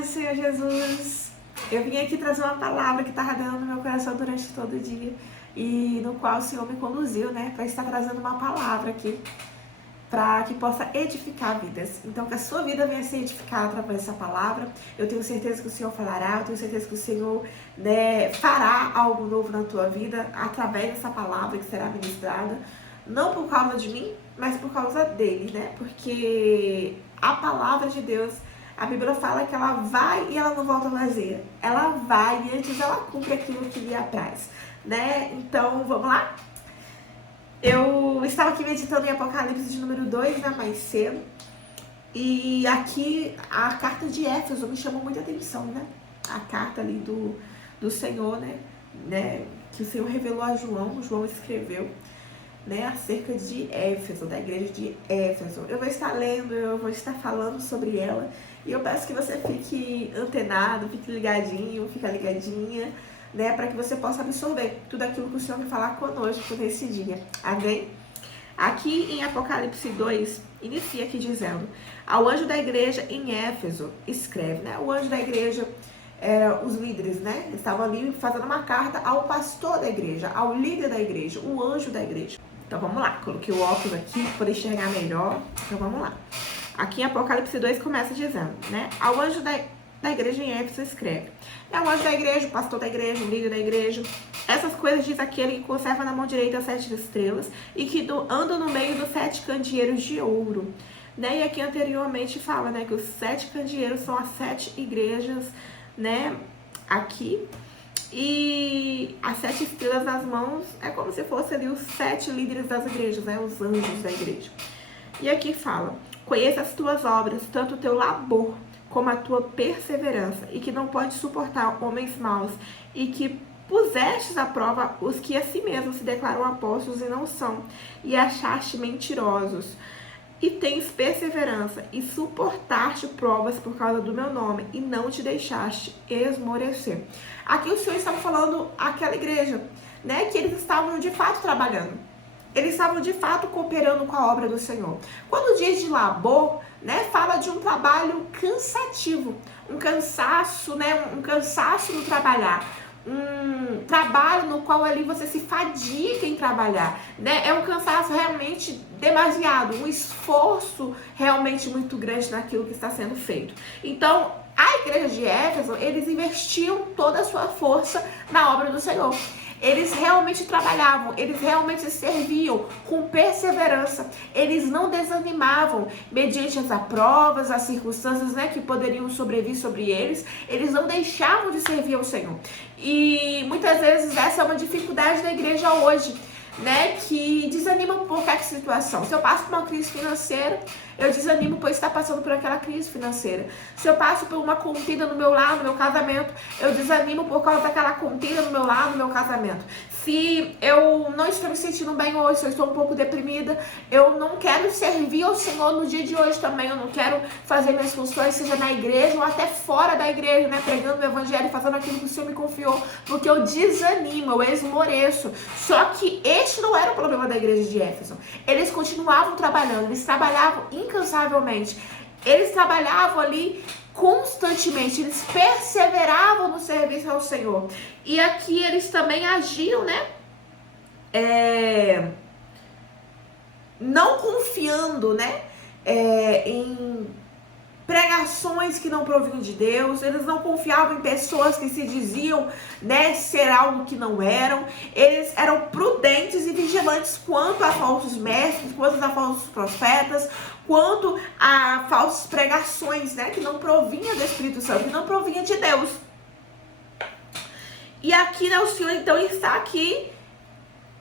do Senhor Jesus. Eu vim aqui trazer uma palavra que estava dentro do meu coração durante todo o dia e no qual o Senhor me conduziu, né, para estar trazendo uma palavra aqui para que possa edificar vidas. Então, que a sua vida venha a ser edificada através dessa palavra. Eu tenho certeza que o Senhor falará, eu tenho certeza que o Senhor, né, fará algo novo na tua vida através dessa palavra que será ministrada. Não por causa de mim, mas por causa dele, né? Porque a palavra de Deus, a Bíblia fala que ela vai e ela não volta vazia. Ela vai e antes ela cumpre aquilo que lhe apraz, né? Então, vamos lá? Eu estava aqui meditando em Apocalipse de número 2, né, mais cedo. E aqui a carta de Éfeso me chamou muita atenção, né? A carta ali do Senhor, né? Que o Senhor revelou a João escreveu, né, acerca de Éfeso, da igreja de Éfeso. Eu vou estar lendo, eu vou estar falando sobre ela. E eu peço que você fique antenado, fique ligadinho, fique ligadinha, né, para que você possa absorver tudo aquilo que o Senhor vai falar conosco nesse dia. Amém? Aqui em Apocalipse 2, inicia aqui dizendo: ao anjo da igreja em Éfeso, escreve, né? O anjo da igreja era os líderes, né? Eles estavam ali fazendo uma carta ao pastor da igreja, ao líder da igreja, o anjo da igreja. Então vamos lá, coloquei o óculos aqui para poder enxergar melhor. Então vamos lá. Aqui em Apocalipse 2 começa dizendo, né? Ao anjo da igreja em Éfeso escreve. É o anjo da igreja, o pastor da igreja, o líder da igreja. Essas coisas diz aquele que conserva na mão direita as 7 estrelas e que anda no meio dos 7 candeeiros de ouro. Né? E aqui anteriormente fala, né, que os 7 candeeiros são as 7 igrejas, né, aqui. E as 7 estrelas nas mãos é como se fosse ali os 7 líderes das igrejas, né, os anjos da igreja. E aqui fala: conheça as tuas obras, tanto o teu labor como a tua perseverança, e que não pode suportar homens maus, e que pusestes à prova os que a si mesmos se declaram apóstolos e não são, e achaste mentirosos. E tens perseverança, e suportaste provas por causa do meu nome, e não te deixaste esmorecer. Aqui o Senhor estava falando àquela igreja, né, que eles estavam de fato trabalhando. Eles estavam de fato cooperando com a obra do Senhor. Quando diz de labor, né, fala de um trabalho cansativo, um cansaço, né, um cansaço no trabalhar, um trabalho no qual ali você se fadiga em trabalhar, né? É um cansaço realmente demasiado, um esforço realmente muito grande naquilo que está sendo feito. Então, a igreja de Éfeso, eles investiam toda a sua força na obra do Senhor. Eles realmente trabalhavam, eles realmente serviam com perseverança. Eles não desanimavam mediante as provas, as circunstâncias, né, que poderiam sobrevir sobre eles. Eles não deixavam de servir ao Senhor. E muitas vezes essa é uma dificuldade da igreja hoje, né, que desanima por qualquer situação. Se eu passo por uma crise financeira, eu desanimo por estar passando por aquela crise financeira. Se eu passo por uma contenda no meu lar, no meu casamento, eu desanimo por causa daquela contenda no meu lar, no meu casamento. Se eu não estou me sentindo bem hoje, se eu estou um pouco deprimida, eu não quero servir ao Senhor no dia de hoje também. Eu não quero fazer minhas funções, seja na igreja ou até fora da igreja, né? Pregando o evangelho, fazendo aquilo que o Senhor me confiou, porque eu desanimo, eu esmoreço. Só que este não era o problema da igreja de Éfeso. Eles continuavam trabalhando, eles trabalhavam incansavelmente. Eles trabalhavam ali constantemente, eles perseveravam no serviço ao Senhor. E aqui eles também agiram, né? Não confiando, né? Em pregações que não provinham de Deus. Eles não confiavam em pessoas que se diziam, né, ser algo que não eram. Eles eram prudentes e vigilantes quanto a falsos mestres, quanto a falsos profetas, quanto a falsas pregações, né, que não provinham do Espírito Santo, que não provinham de Deus. E aqui, né, o Senhor então está aqui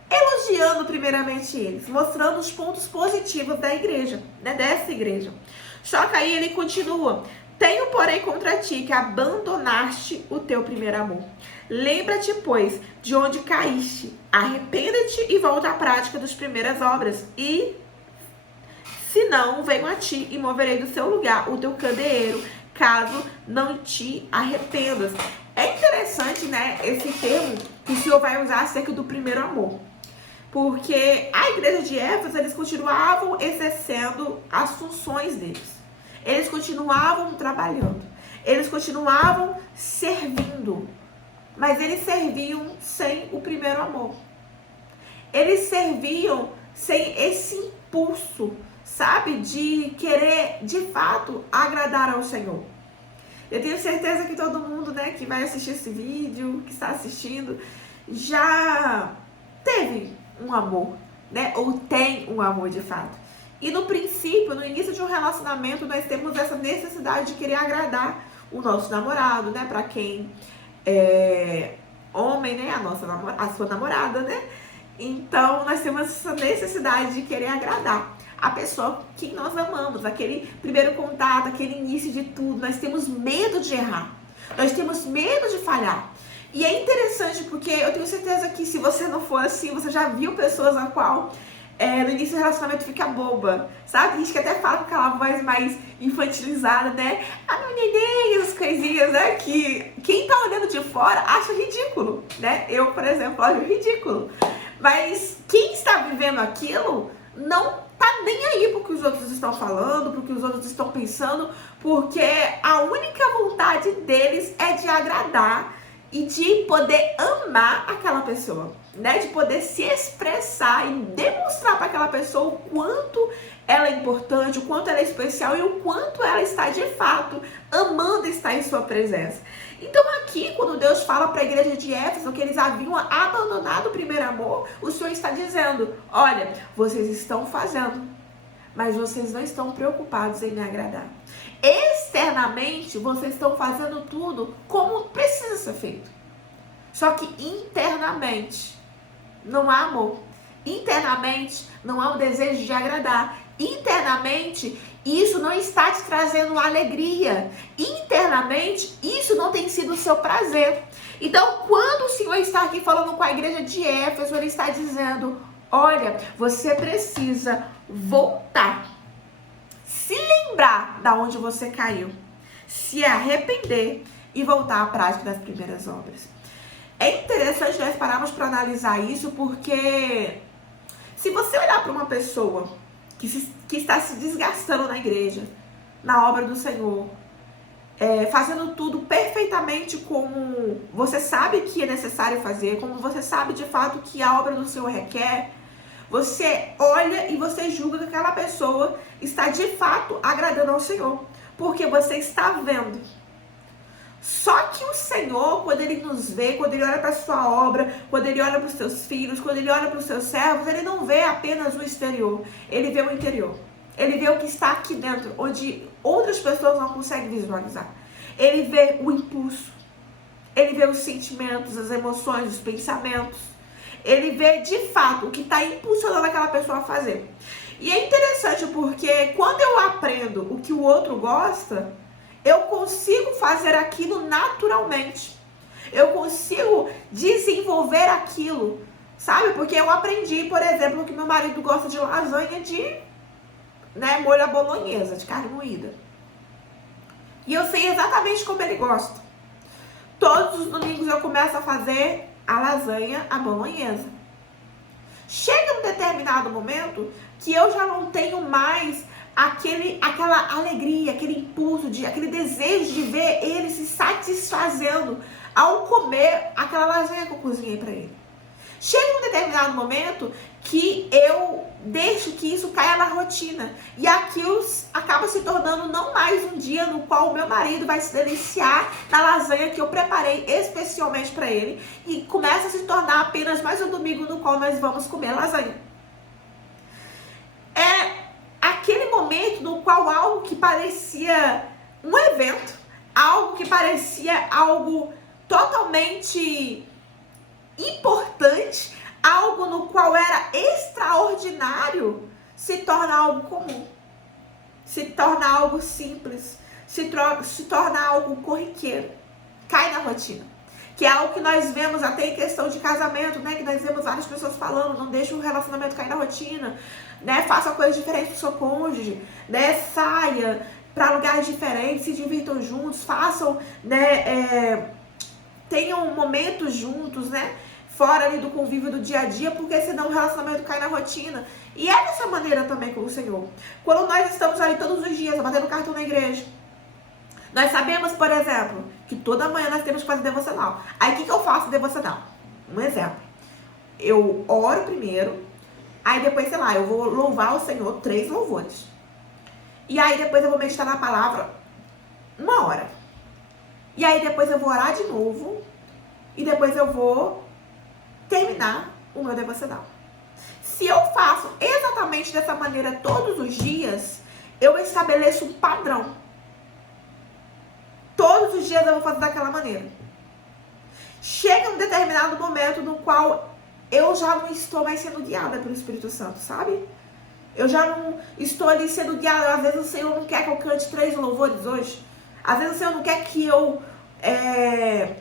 elogiando primeiramente eles, mostrando os pontos positivos da igreja, né, dessa igreja. Só que aí ele continua: tenho, porém, contra ti que abandonaste o teu primeiro amor. Lembra-te, pois, de onde caíste, arrependa-te e volta à prática das primeiras obras, e se não, venho a ti e moverei do seu lugar o teu candeeiro, caso não te arrependas. É interessante, né, esse termo que o Senhor vai usar acerca do primeiro amor. Porque a igreja de Éfeso, eles continuavam exercendo as funções deles. Eles continuavam trabalhando. Eles continuavam servindo, mas eles serviam sem o primeiro amor. Eles serviam sem esse impulso, sabe, de querer de fato agradar ao Senhor. Eu tenho certeza que todo mundo, né, que vai assistir esse vídeo, que está assistindo, já teve um amor, né, ou tem um amor de fato. E no princípio, no início de um relacionamento, nós temos essa necessidade de querer agradar o nosso namorado, né, para quem é homem, né, a sua namorada, né. Então, nós temos essa necessidade de querer agradar a pessoa que nós amamos, aquele primeiro contato, aquele início de tudo. Nós temos medo de errar, nós temos medo de falhar. E é interessante porque eu tenho certeza que se você não for assim, você já viu pessoas a qual no início do relacionamento fica boba, sabe? A gente que até fala com aquela voz mais infantilizada, né? Ah, meu neném, essas coisinhas, né? Que quem tá olhando de fora acha ridículo, né? Eu, por exemplo, acho ridículo. Mas quem está vivendo aquilo não tá nem aí pro que os outros estão falando, pro que os outros estão pensando, porque a única vontade deles é de agradar e de poder amar aquela pessoa, né? De poder se expressar e demonstrar para aquela pessoa o quanto ela é importante, o quanto ela é especial e o quanto ela está de fato amando estar em sua presença. Então aqui, quando Deus fala para a igreja de Éfeso que eles haviam abandonado o primeiro amor, o Senhor está dizendo, olha, vocês estão fazendo, mas vocês não estão preocupados em me agradar. Externamente, vocês estão fazendo tudo como precisa ser feito. Só que internamente, não há amor. Internamente, não há o desejo de agradar. Internamente, isso não está te trazendo alegria. Internamente, isso não tem sido o seu prazer. Então, quando o Senhor está aqui falando com a igreja de Éfeso, Ele está dizendo, olha, você precisa voltar. Se lembrar da onde você caiu. Se arrepender e voltar à prática das primeiras obras. É interessante nós pararmos para analisar isso, porque se você olhar para uma pessoa que está se desgastando na igreja, na obra do Senhor, fazendo tudo perfeitamente como você sabe que é necessário fazer, como você sabe de fato que a obra do Senhor requer, você olha e você julga que aquela pessoa está de fato agradando ao Senhor, porque você está vendo. Só que o Senhor, quando Ele nos vê, quando Ele olha para a sua obra, quando Ele olha para os seus filhos, quando Ele olha para os seus servos, Ele não vê apenas o exterior, Ele vê o interior. Ele vê o que está aqui dentro, onde outras pessoas não conseguem visualizar. Ele vê o impulso, Ele vê os sentimentos, as emoções, os pensamentos. Ele vê de fato o que está impulsionando aquela pessoa a fazer. E é interessante porque quando eu aprendo o que o outro gosta, eu consigo fazer aquilo naturalmente. Eu consigo desenvolver aquilo, sabe? Porque eu aprendi, por exemplo, que meu marido gosta de lasanha de molho à bolonhesa, de carne moída. E eu sei exatamente como ele gosta. Todos os domingos eu começo a fazer a lasanha à bolonhesa. Chega um determinado momento que eu já não tenho mais aquela alegria, aquele impulso, aquele desejo de ver ele se satisfazendo ao comer aquela lasanha que eu cozinhei para ele. Chega um determinado momento que eu deixo que isso caia na rotina e aquilo acaba se tornando não mais um dia no qual o meu marido vai se deliciar na lasanha que eu preparei especialmente para ele e começa a se tornar apenas mais um domingo no qual nós vamos comer lasanha. É aquele momento no qual algo que parecia um evento, algo que parecia algo totalmente importante, algo no qual era extraordinário, se torna algo comum, se torna algo simples, se torna algo corriqueiro, cai na rotina. Que é algo que nós vemos até em questão de casamento, né? Que nós vemos várias pessoas falando, não deixe o relacionamento cair na rotina, né? Faça coisas diferentes pro seu cônjuge, né? Saia para lugares diferentes, se divirtam juntos, façam, né? Tenham momentos juntos, né? Fora ali do convívio do dia a dia, porque senão o relacionamento cai na rotina. E é dessa maneira também com o Senhor. Quando nós estamos ali todos os dias, batendo cartão na igreja, Nós sabemos, por exemplo, que toda manhã nós temos que fazer devocional. Aí o que eu faço devocional? Um exemplo. Eu oro primeiro, aí depois, sei lá, eu vou louvar o Senhor 3 louvores. E aí depois eu vou meditar na palavra 1 hora. E aí depois eu vou orar de novo. E depois eu vou terminar o meu devocional. Se eu faço exatamente dessa maneira todos os dias, eu estabeleço um padrão. Todos os dias eu vou fazer daquela maneira. Chega um determinado momento no qual eu já não estou mais sendo guiada pelo Espírito Santo, sabe? Eu já não estou ali sendo guiada. Às vezes o Senhor não quer que eu cante 3 louvores hoje. Às vezes o Senhor não quer que eu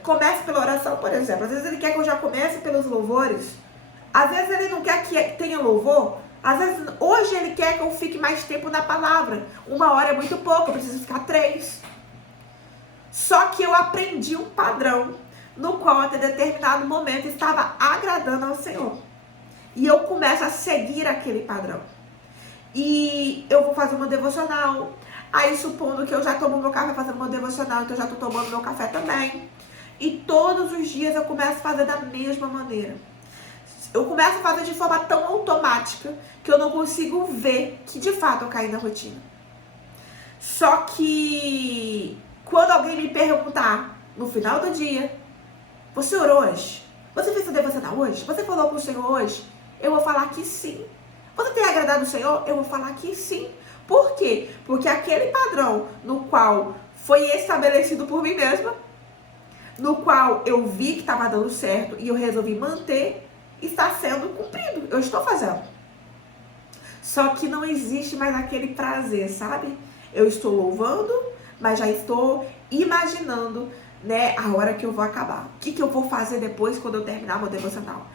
comece pela oração, por exemplo. Às vezes Ele quer que eu já comece pelos louvores. Às vezes Ele não quer que tenha louvor. Às vezes hoje Ele quer que eu fique mais tempo na palavra. 1 hora é muito pouco, eu preciso ficar 3. Só que eu aprendi um padrão no qual até determinado momento estava agradando ao Senhor. E eu começo a seguir aquele padrão. E eu vou fazer uma devocional. Aí supondo que eu já tomo meu café fazendo uma devocional, então eu já estou tomando meu café também. E todos os dias eu começo a fazer da mesma maneira. Eu começo a fazer de forma tão automática que eu não consigo ver que de fato eu caí na rotina. Só que quando alguém me perguntar no final do dia, você orou hoje? Você fez a devocional hoje? Você falou com o Senhor hoje? Eu vou falar que sim. Você tem agradado o Senhor? Eu vou falar que sim. Por quê? Porque aquele padrão no qual foi estabelecido por mim mesma, no qual eu vi que estava dando certo e eu resolvi manter, está sendo cumprido. Eu estou fazendo. Só que não existe mais aquele prazer, sabe? Eu estou louvando, mas já estou imaginando, né, a hora que eu vou acabar. O que eu vou fazer depois quando eu terminar meu devocional?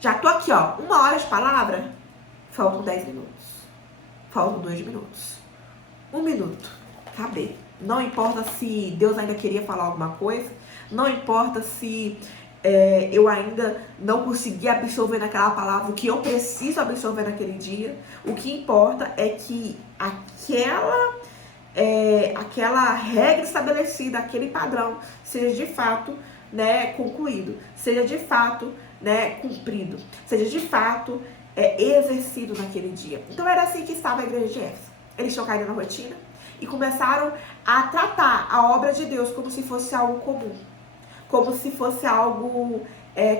Já tô aqui, ó, 1 hora de palavra, faltam 10 minutos. Faltam 2 minutos. 1 minuto. Acabei. Não importa se Deus ainda queria falar alguma coisa. Não importa se eu ainda não consegui absorver naquela palavra o que eu preciso absorver naquele dia. O que importa é que aquela regra estabelecida, aquele padrão, seja de fato, né, concluído. Seja de fato, né, cumprido. Seja de fato exercido naquele dia. Então era assim que estava a igreja de Éfeso. Eles tinham caído na rotina e começaram a tratar a obra de Deus como se fosse algo comum, como se fosse algo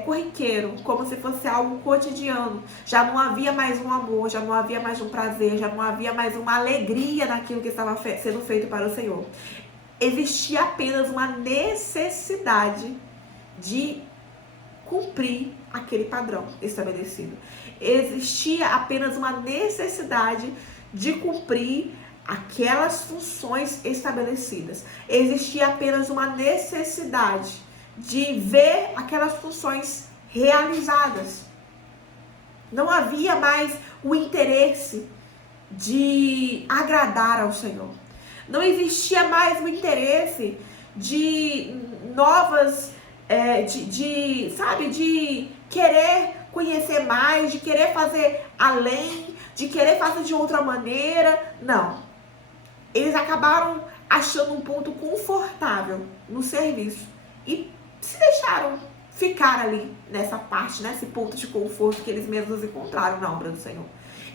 corriqueiro, como se fosse algo cotidiano. Já não havia mais um amor, já não havia mais um prazer, já não havia mais uma alegria naquilo que estava sendo feito para o Senhor. Existia apenas uma necessidade de cumprir aquele padrão estabelecido. Existia apenas uma necessidade de cumprir aquelas funções estabelecidas. Existia apenas uma necessidade de ver aquelas funções realizadas. Não havia mais o interesse de agradar ao Senhor. Não existia mais o interesse de novas, de querer conhecer mais, de querer fazer além, de querer fazer de outra maneira. Não. Eles acabaram achando um ponto confortável no serviço e se deixaram ficar ali nessa parte, nesse ponto de conforto que eles mesmos encontraram na obra do Senhor.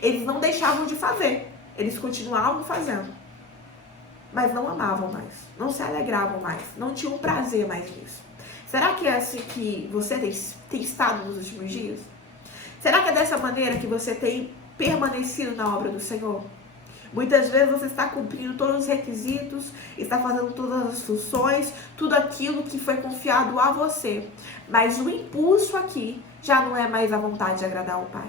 Eles não deixavam de fazer, eles continuavam fazendo, mas não amavam mais, não se alegravam mais, não tinham prazer mais nisso. Será que é assim que você tem estado nos últimos dias? Será que é dessa maneira que você tem permanecido na obra do Senhor? Muitas vezes você está cumprindo todos os requisitos, está fazendo todas as funções, tudo aquilo que foi confiado a você. Mas o impulso aqui já não é mais a vontade de agradar ao Pai.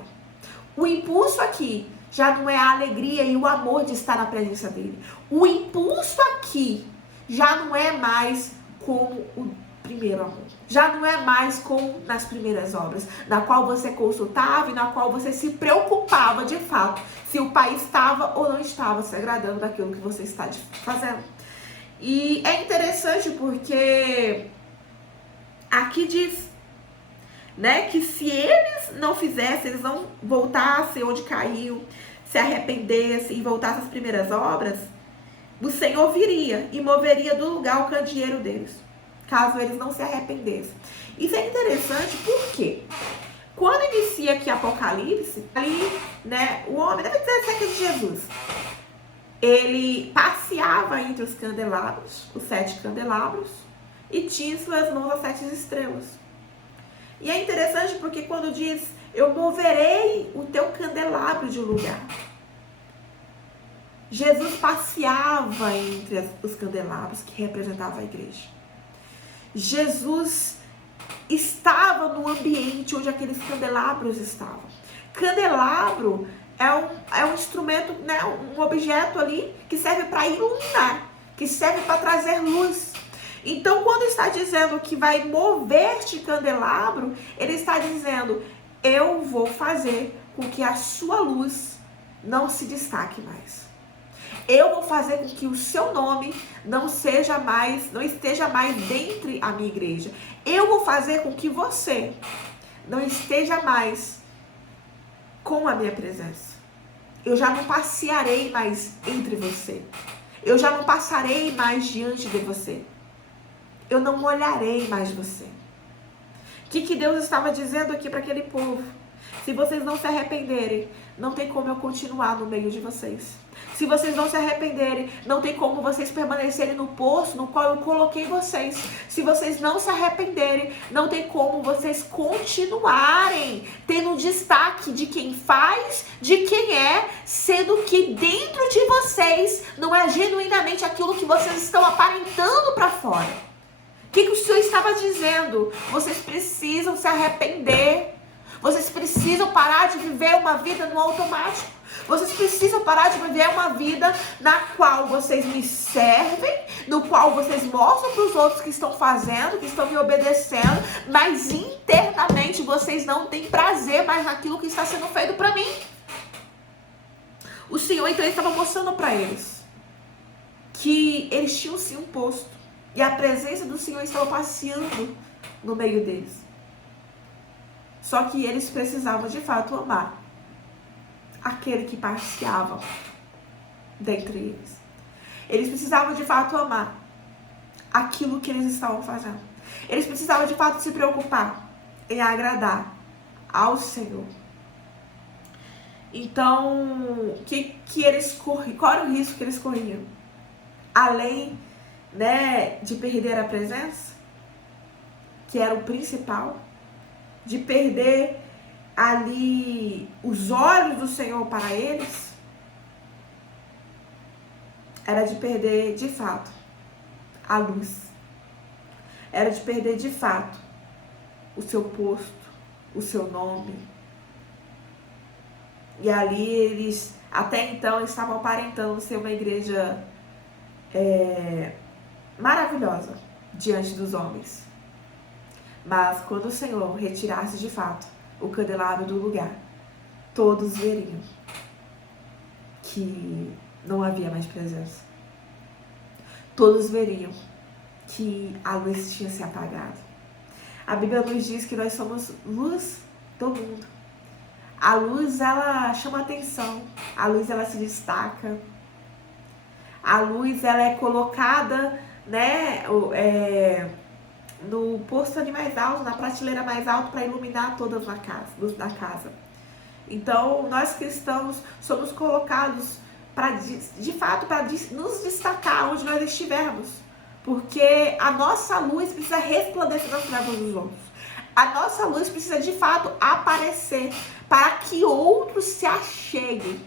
O impulso aqui já não é a alegria e o amor de estar na presença dele. O impulso aqui já não é mais como o primeiro amor. Já não é mais como nas primeiras obras, na qual você consultava e na qual você se preocupava de fato se o Pai estava ou não estava se agradando daquilo que você está fazendo. E é interessante porque aqui diz, né, que se eles não fizessem, eles não voltassem onde caiu, se arrependessem e voltassem às primeiras obras, o Senhor viria e moveria do lugar o candeeiro deles, caso eles não se arrependessem. Isso é interessante porque quando inicia aqui Apocalipse, ali, né, o homem, deve dizer que é de Jesus, ele passeava entre os candelabros, os 7 candelabros, e tinha em suas mãos as 7 estrelas. E é interessante porque quando diz, eu moverei o teu candelabro de um lugar, Jesus passeava entre os candelabros que representavam a igreja. Jesus estava no ambiente onde aqueles candelabros estavam. Candelabro é um instrumento, né, um objeto ali que serve para iluminar, que serve para trazer luz. Então, quando está dizendo que vai mover este candelabro, ele está dizendo, eu vou fazer com que a sua luz não se destaque mais. Eu vou fazer com que o seu nome não esteja mais dentre a minha igreja. Eu vou fazer com que você não esteja mais com a minha presença. Eu já não passearei mais entre você. Eu já não passarei mais diante de você. Eu não olharei mais você. O que Deus estava dizendo aqui para aquele povo? Se vocês não se arrependerem, não tem como eu continuar no meio de vocês. Se vocês não se arrependerem, não tem como vocês permanecerem no poço no qual eu coloquei vocês. Se vocês não se arrependerem, não tem como vocês continuarem tendo destaque de quem faz, de quem é, sendo que dentro de vocês não é genuinamente aquilo que vocês estão aparentando para fora. O que o Senhor estava dizendo? Vocês precisam se arrepender. Vocês precisam parar de viver uma vida no automático. Vocês precisam parar de viver uma vida na qual vocês me servem, no qual vocês mostram para os outros que estão fazendo, que estão me obedecendo, mas internamente vocês não têm prazer mais naquilo que está sendo feito para mim. O Senhor então estava mostrando para eles que eles tinham sim um posto e a presença do Senhor estava passeando no meio deles. Só que eles precisavam de fato amar aquele que passeava dentre eles. Eles precisavam de fato amar aquilo que eles estavam fazendo. Eles precisavam de fato se preocupar em agradar ao Senhor. Então, qual era o risco que eles corriam? Além, né, de perder a presença, que era o principal, de perder ali os olhos do Senhor para eles, era de perder de fato a luz, era de perder de fato o seu posto, o seu nome. E ali eles até então estavam aparentando ser uma igreja maravilhosa diante dos homens. Mas quando o Senhor retirasse de fato o candelabro do lugar, todos veriam que não havia mais presença. Todos veriam que a luz tinha se apagado. A Bíblia nos diz que nós somos luz do mundo. A luz, ela chama atenção. A luz, ela se destaca. A luz, ela é colocada, né, no posto ali mais alto, na prateleira mais alta, para iluminar todas na casa. Então, nós cristãos somos colocados de fato para nos destacar onde nós estivermos, porque a nossa luz precisa resplandecer nas trevas dos outros. A nossa luz precisa de fato aparecer para que outros se acheguem,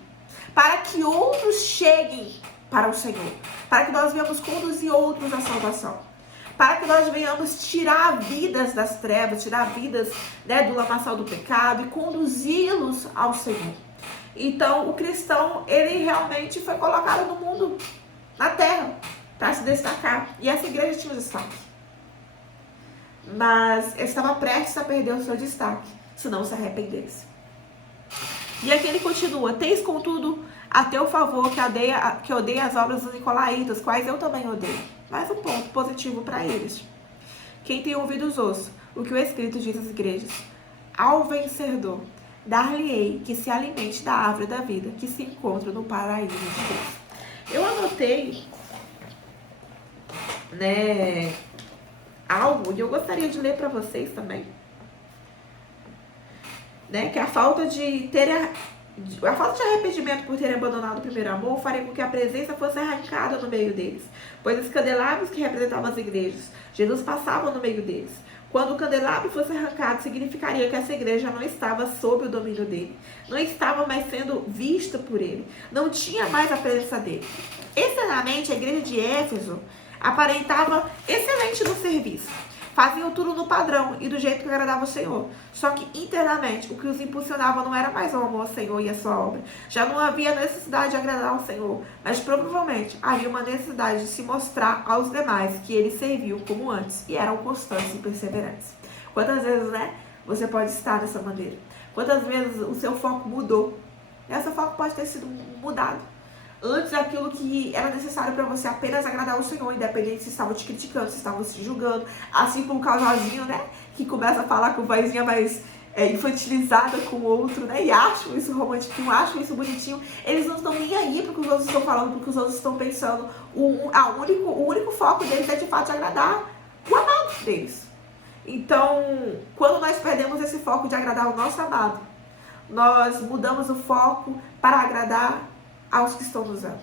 para que outros cheguem para o Senhor, para que nós venhamos conduzir outros à salvação, para que nós venhamos tirar vidas das trevas, tirar vidas, né, do lamaçal do pecado e conduzi-los ao Senhor. Então, o cristão, ele realmente foi colocado no mundo, na terra, para se destacar. E essa igreja tinha um destaque. Mas estava prestes a perder o seu destaque, se não se arrependesse. E aqui ele continua: tens, contudo, a teu favor que odeia as obras dos nicolaítas, quais eu também odeio. Mais um ponto positivo para eles. Quem tem ouvidos ouça o que o Escrito diz às igrejas. Ao vencedor, dar-lhe-ei que se alimente da árvore da vida, que se encontra no paraíso de Deus. Eu anotei né, algo, e eu gostaria de ler para vocês também, né, que a falta de arrependimento por terem abandonado o primeiro amor faria com que a presença fosse arrancada no meio deles, pois os candelabros que representavam as igrejas, Jesus passava no meio deles. Quando o candelabro fosse arrancado, significaria que essa igreja não estava sob o domínio dele, não estava mais sendo vista por ele, não tinha mais a presença dele. Externamente, a igreja de Éfeso aparentava excelente no serviço, faziam tudo no padrão e do jeito que agradava o Senhor. Só que internamente, o que os impulsionava não era mais o amor ao Senhor e a sua obra. Já não havia necessidade de agradar ao Senhor, mas provavelmente havia uma necessidade de se mostrar aos demais que eles serviam como antes e eram constantes e perseverantes. Quantas vezes, né, você pode estar dessa maneira? Quantas vezes o seu foco mudou? Esse foco pode ter sido mudado. Antes, aquilo que era necessário para você apenas agradar o Senhor, independente se estavam te criticando, se estavam te julgando. Assim como o casalzinho, né, que começa a falar com vozinha mais infantilizada com o outro, né, e acham isso romântico, acham isso bonitinho. Eles não estão nem aí para o que os outros estão falando, para o que os outros estão pensando. O único foco deles é de fato agradar o amado deles. Então, quando nós perdemos esse foco de agradar o nosso amado, nós mudamos o foco para agradar aos que estão nos vendo.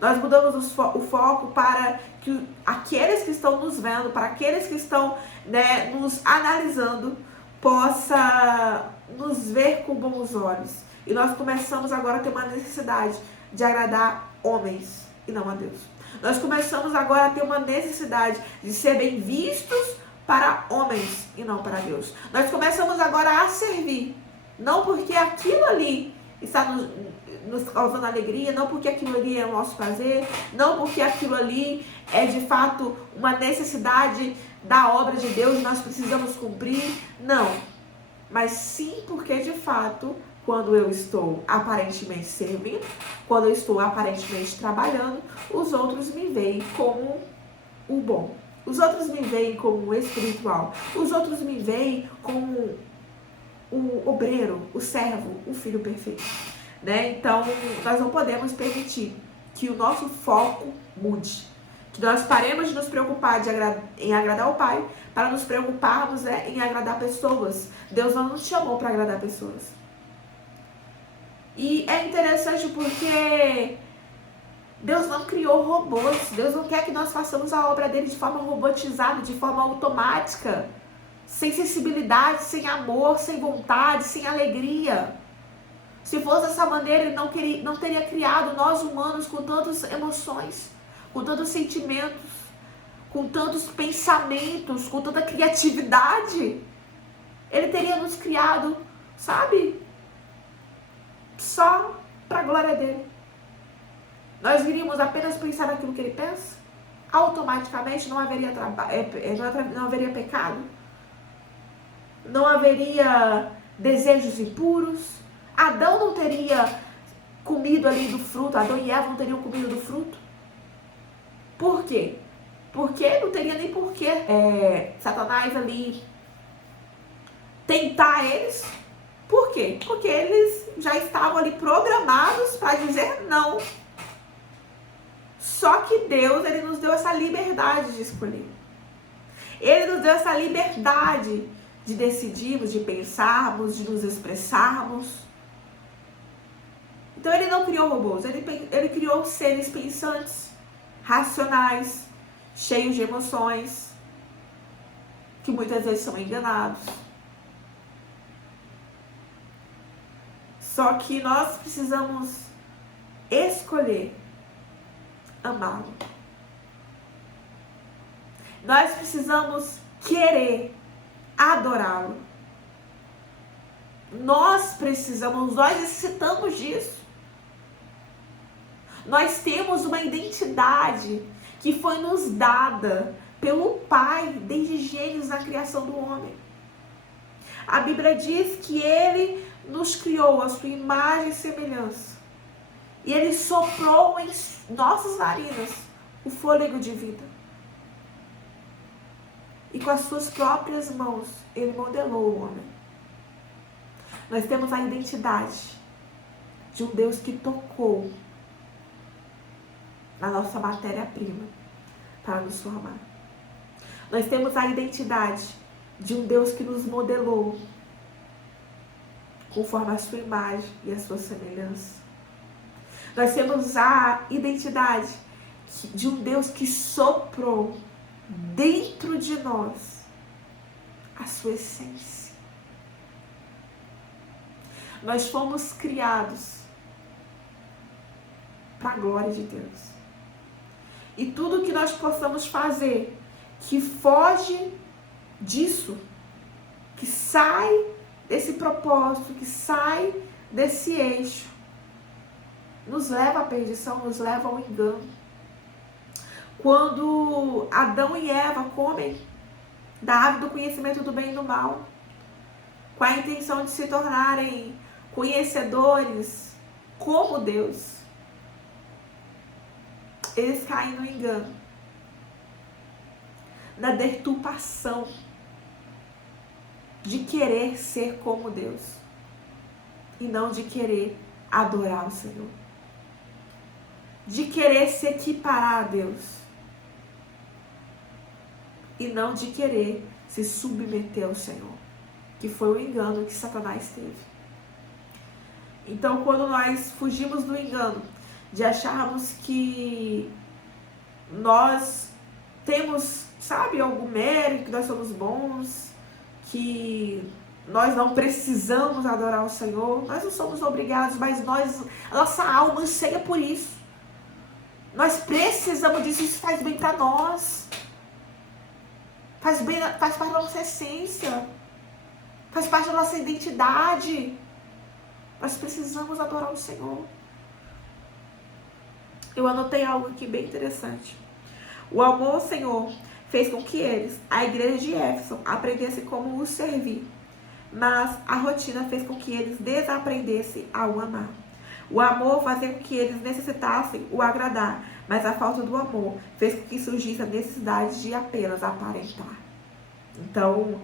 Nós mudamos o foco para que aqueles que estão nos vendo, para aqueles que estão, né, nos analisando, possa nos ver com bons olhos. E nós começamos agora a ter uma necessidade de agradar homens e não a Deus. Nós começamos agora a ter uma necessidade de ser bem vistos para homens e não para Deus. Nós começamos agora a servir, não porque aquilo ali está nos causando alegria, não porque aquilo ali é o nosso prazer, não porque aquilo ali é de fato uma necessidade da obra de Deus e nós precisamos cumprir, não. Mas sim porque de fato, quando eu estou aparentemente servindo, quando eu estou aparentemente trabalhando, os outros me veem como o bom. Os outros me veem como o espiritual. Os outros me veem como o obreiro, o servo, o filho perfeito. Né? Então, nós não podemos permitir que o nosso foco mude. Que nós paremos de nos preocupar em agradar o Pai para nos preocuparmos, né, em agradar pessoas. Deus não nos chamou para agradar pessoas. E é interessante porque Deus não criou robôs. Deus não quer que nós façamos a obra dele de forma robotizada, de forma automática, sem sensibilidade, sem amor, sem vontade, sem alegria. Se fosse dessa maneira, ele não teria criado nós humanos com tantas emoções, com tantos sentimentos, com tantos pensamentos, com tanta criatividade. Ele teria nos criado, sabe, só para a glória dele. Nós iríamos apenas pensar naquilo que ele pensa, automaticamente não haveria não haveria pecado, não haveria desejos impuros. Adão não teria comido ali do fruto, Adão e Eva não teriam comido do fruto. Por quê? Porque não teria nem porquê Satanás ali tentar eles. Por quê? Porque eles já estavam ali programados para dizer não. Só que Deus, ele nos deu essa liberdade de escolher. Ele nos deu essa liberdade de decidirmos, de pensarmos, de nos expressarmos. Então ele não criou robôs, ele criou seres pensantes, racionais, cheios de emoções, que muitas vezes são enganados. Só que nós precisamos escolher amá-lo. Nós precisamos querer adorá-lo. Nós necessitamos disso. Nós temos uma identidade que foi nos dada pelo Pai desde Gênesis, na criação do homem. A Bíblia diz que ele nos criou a sua imagem e semelhança. E ele soprou em nossas narinas o fôlego de vida. E com as suas próprias mãos, ele modelou o homem. Nós temos a identidade de um Deus que tocou na nossa matéria-prima para nos formar. Nós temos a identidade de um Deus que nos modelou conforme a sua imagem e a sua semelhança. Nós temos a identidade de um Deus que soprou dentro de nós a sua essência. Nós fomos criados para a glória de Deus. E tudo que nós possamos fazer que foge disso, que sai desse propósito, que sai desse eixo, nos leva à perdição, nos leva ao engano. Quando Adão e Eva comem da árvore do conhecimento do bem e do mal, com a intenção de se tornarem conhecedores como Deus, eles caem no engano, na deturpação de querer ser como Deus e não de querer adorar o Senhor, de querer se equiparar a Deus e não de querer se submeter ao Senhor, que foi o engano que Satanás teve. Então, quando nós fugimos do engano de acharmos que nós temos, algum mérito, que nós somos bons, que nós não precisamos adorar o Senhor, nós não somos obrigados, mas a nossa alma anseia por isso. Nós precisamos disso, isso faz bem para nós. Faz parte da nossa essência. Faz parte da nossa identidade. Nós precisamos adorar o Senhor. Eu anotei algo aqui bem interessante. O amor ao Senhor fez com que eles, a igreja de Éfeso, aprendessem como o servir. Mas a rotina fez com que eles desaprendessem a o amar. O amor fazia com que eles necessitassem o agradar, mas a falta do amor fez com que surgisse a necessidade de apenas aparentar. Então,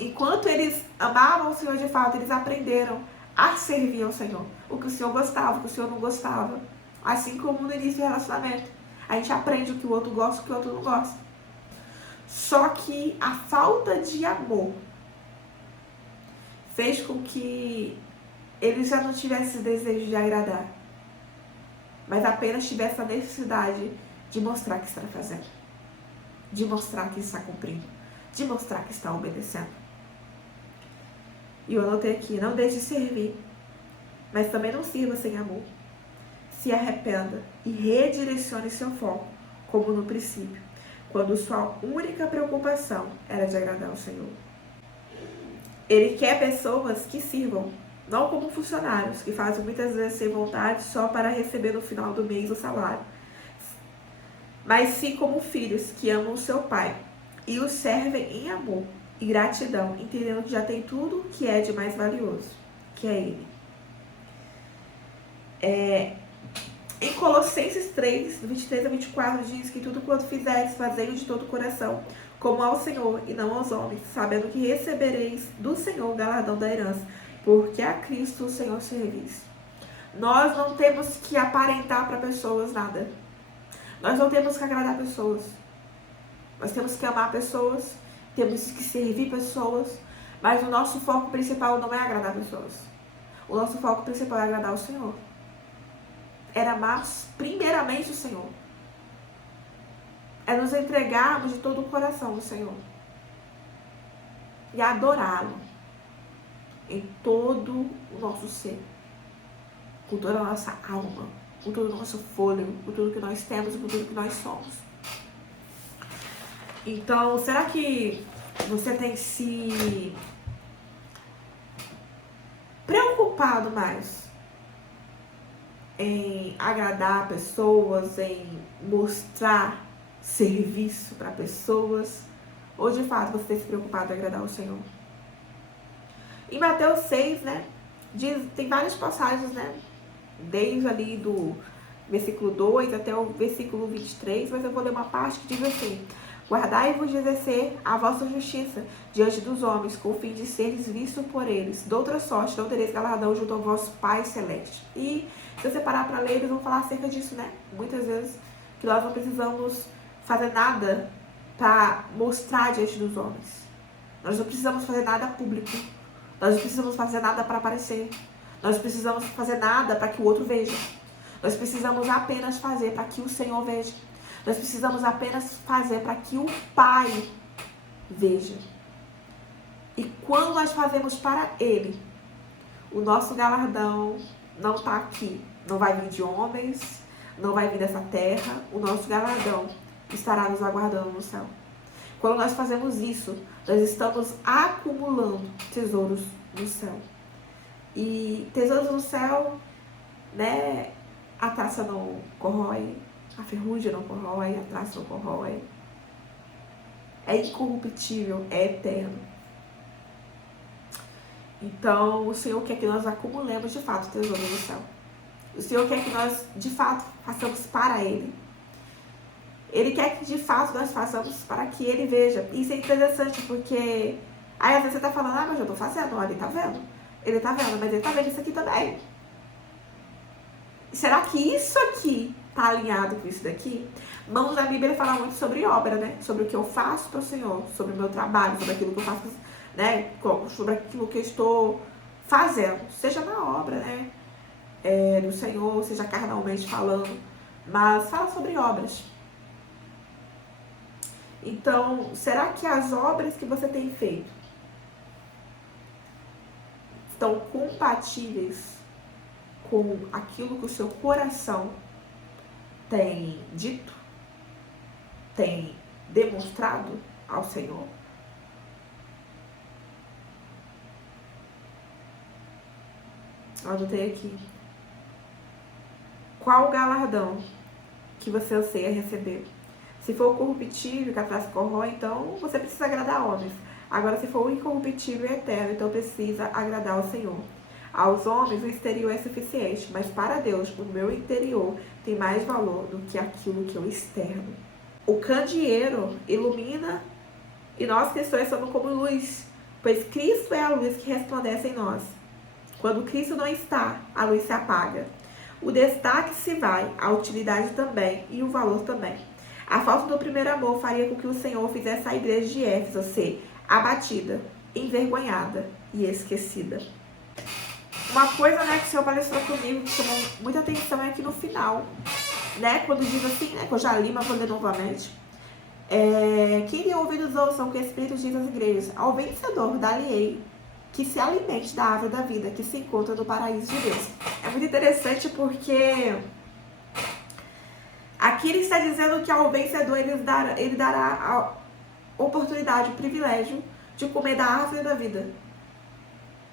enquanto eles amavam o Senhor de fato, eles aprenderam a servir ao Senhor. O que o Senhor gostava, o que o Senhor não gostava. Assim como no início do relacionamento. A gente aprende o que o outro gosta e o que o outro não gosta. Só que a falta de amor fez com que eles já não tivessem esse desejo de agradar, mas apenas tivessem a necessidade de mostrar que está fazendo, de mostrar que está cumprindo, de mostrar que está obedecendo. E eu anotei aqui: não deixe de servir, mas também não sirva sem amor. Se arrependa e redirecione seu foco, como no princípio, quando sua única preocupação era de agradar ao Senhor. Ele quer pessoas que sirvam, não como funcionários, que fazem muitas vezes sem vontade só para receber no final do mês o salário, mas sim como filhos que amam o seu pai e o servem em amor e gratidão, entendendo que já tem tudo que é de mais valioso, que é Ele. Em Colossenses 3, 23 a 24, diz que tudo quanto fizeres, fazei-o de todo o coração, como ao Senhor e não aos homens, sabendo que recebereis do Senhor o galardão da herança, porque a Cristo o Senhor servis. Nós não temos que aparentar para pessoas nada. Nós não temos que agradar pessoas. Nós temos que amar pessoas, temos que servir pessoas, mas o nosso foco principal não é agradar pessoas. O nosso foco principal é agradar o Senhor. Era amar primeiramente o Senhor. É nos entregarmos de todo o coração ao Senhor. E adorá-lo em todo o nosso ser. Com toda a nossa alma, com todo o nosso fôlego, com tudo que nós temos e com tudo que nós somos. Então, será que você tem se preocupado mais em agradar pessoas, em mostrar serviço para pessoas, ou de fato você tem se preocupado em agradar o Senhor? Em Mateus 6, tem várias passagens, desde ali do versículo 2 até o versículo 23, mas eu vou ler uma parte que diz assim: guardai-vos de exercer a vossa justiça diante dos homens, com o fim de seres vistos por eles. De outra sorte, não tereis galardão junto ao vosso Pai Celeste. E se você parar para ler, eles vão falar acerca disso, Muitas vezes que nós não precisamos fazer nada para mostrar diante dos homens. Nós não precisamos fazer nada público. Nós não precisamos fazer nada para aparecer. Nós precisamos fazer nada para que o outro veja. Nós precisamos apenas fazer para que o Senhor veja. Nós precisamos apenas fazer para que o Pai veja. E quando nós fazemos para Ele, o nosso galardão não está aqui. Não vai vir de homens, não vai vir dessa terra. O nosso galardão estará nos aguardando no céu. Quando nós fazemos isso, nós estamos acumulando tesouros no céu. E tesouros no céu, né? A taça não corrói, a ferrugem não corrói, a traça não corrói. É incorruptível, é eterno. Então, o Senhor quer que nós acumulemos de fato tesouros no céu. O Senhor quer que nós, de fato, façamos para Ele. Ele quer que, de fato, nós façamos para que Ele veja. Isso é interessante, porque aí às vezes você está falando, mas eu estou fazendo, olha, ele está vendo. Ele está vendo, mas ele está vendo isso aqui também. Será que isso aqui está alinhado com isso daqui? Irmãos, a Bíblia fala muito sobre obra, né? Sobre o que eu faço para o Senhor, sobre o meu trabalho, sobre aquilo que eu faço, né? Sobre aquilo que eu estou fazendo, seja na obra, né? Do Senhor, seja carnalmente falando, mas fala sobre obras. Então, será que as obras que você tem feito estão compatíveis com aquilo que o seu coração tem dito, tem demonstrado ao Senhor? Eu anotei aqui. Qual o galardão que você anseia receber? Se for o corruptível, que atrás corrói, então você precisa agradar homens. Agora, se for o incorruptível e eterno, então precisa agradar ao Senhor. Aos homens, o exterior é suficiente, mas para Deus, o meu interior tem mais valor do que aquilo que eu externo. O candeeiro ilumina e nós cristãos somos como luz, pois Cristo é a luz que resplandece em nós. Quando Cristo não está, a luz se apaga. O destaque se vai, a utilidade também e o valor também. A falta do primeiro amor faria com que o Senhor fizesse a igreja de Éfeso ser abatida, envergonhada e esquecida. Uma coisa, né, que o Senhor palestrou comigo, que chamou muita atenção, é aqui no final, né, quando diz assim, né, que eu já li, mas vou ler novamente. Quem tem ouvidos ouçam o que o Espírito diz às igrejas. Ao vencedor dar-lhe-ei que se alimente da árvore da vida, que se encontra no paraíso de Deus. É muito interessante porque aqui ele está dizendo que ao vencedor ele dará a oportunidade, o privilégio de comer da árvore da vida.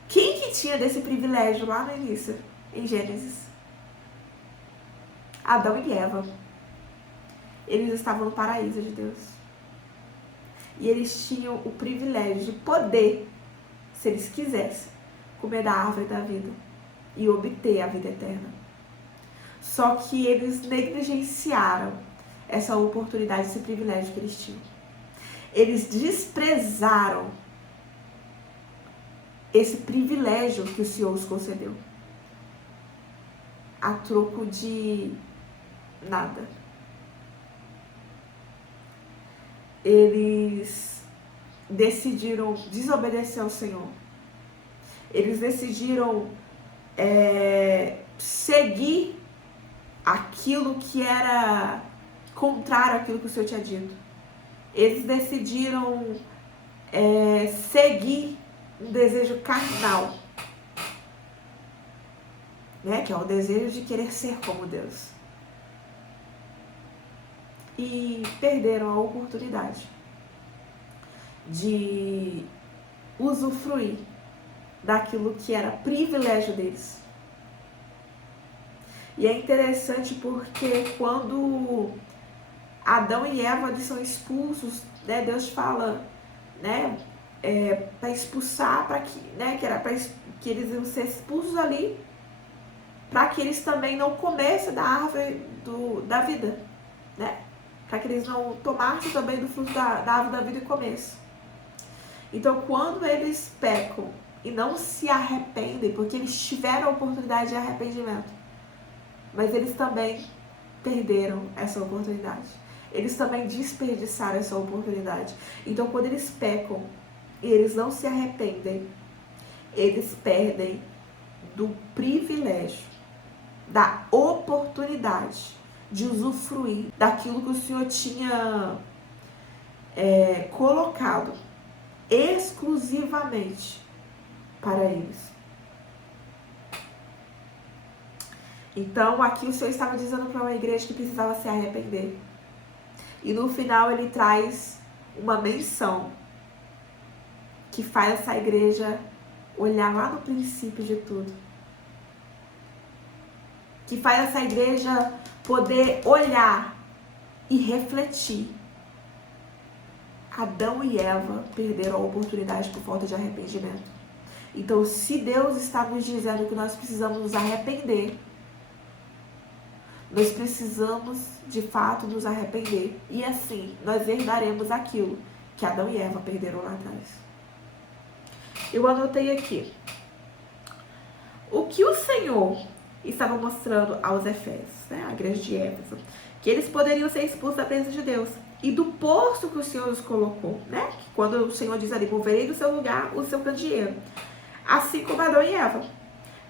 Quem que tinha desse privilégio lá no início, em Gênesis? Adão e Eva. Eles estavam no paraíso de Deus. E eles tinham o privilégio de poder, se eles quisessem, comer da árvore da vida e obter a vida eterna. Só que eles negligenciaram essa oportunidade, esse privilégio que eles tinham. Eles desprezaram esse privilégio que o Senhor os concedeu, a troco de nada. Eles decidiram desobedecer ao Senhor. Eles decidiram seguir aquilo que era contrário àquilo que o Senhor tinha dito. Eles decidiram seguir um desejo carnal, né? Que é o desejo de querer ser como Deus. E perderam a oportunidade de usufruir daquilo que era privilégio deles. E é interessante porque quando Adão e Eva eles são expulsos, né, Deus fala, né, para expulsar, para que, né, que era para que eles iam ser expulsos ali, para que eles também não comessem da árvore da vida, né? Para que eles não tomassem também do fruto da árvore da vida e comessem. Então, quando eles pecam e não se arrependem, porque eles tiveram a oportunidade de arrependimento, mas eles também perderam essa oportunidade. eles também desperdiçaram essa oportunidade. Então, quando eles pecam e eles não se arrependem, eles perdem do privilégio, da oportunidade de usufruir daquilo que o Senhor tinha colocado exclusivamente para eles. Então, aqui o Senhor estava dizendo para uma igreja que precisava se arrepender. E no final ele traz uma menção que faz essa igreja olhar lá no princípio de tudo. Que faz essa igreja poder olhar e refletir. Adão e Eva perderam a oportunidade por falta de arrependimento. Então, se Deus está nos dizendo que nós precisamos nos arrepender, nós precisamos, de fato, nos arrepender. E assim, nós herdaremos aquilo que Adão e Eva perderam lá atrás. Eu anotei aqui. O que o Senhor estava mostrando aos Efésios, né, a igreja de Éfeso, que eles poderiam ser expulsos da presença de Deus. E do posto que o Senhor os colocou, né? Quando o Senhor diz ali, moverei do seu lugar o seu candeeiro. Assim como Adão e Eva.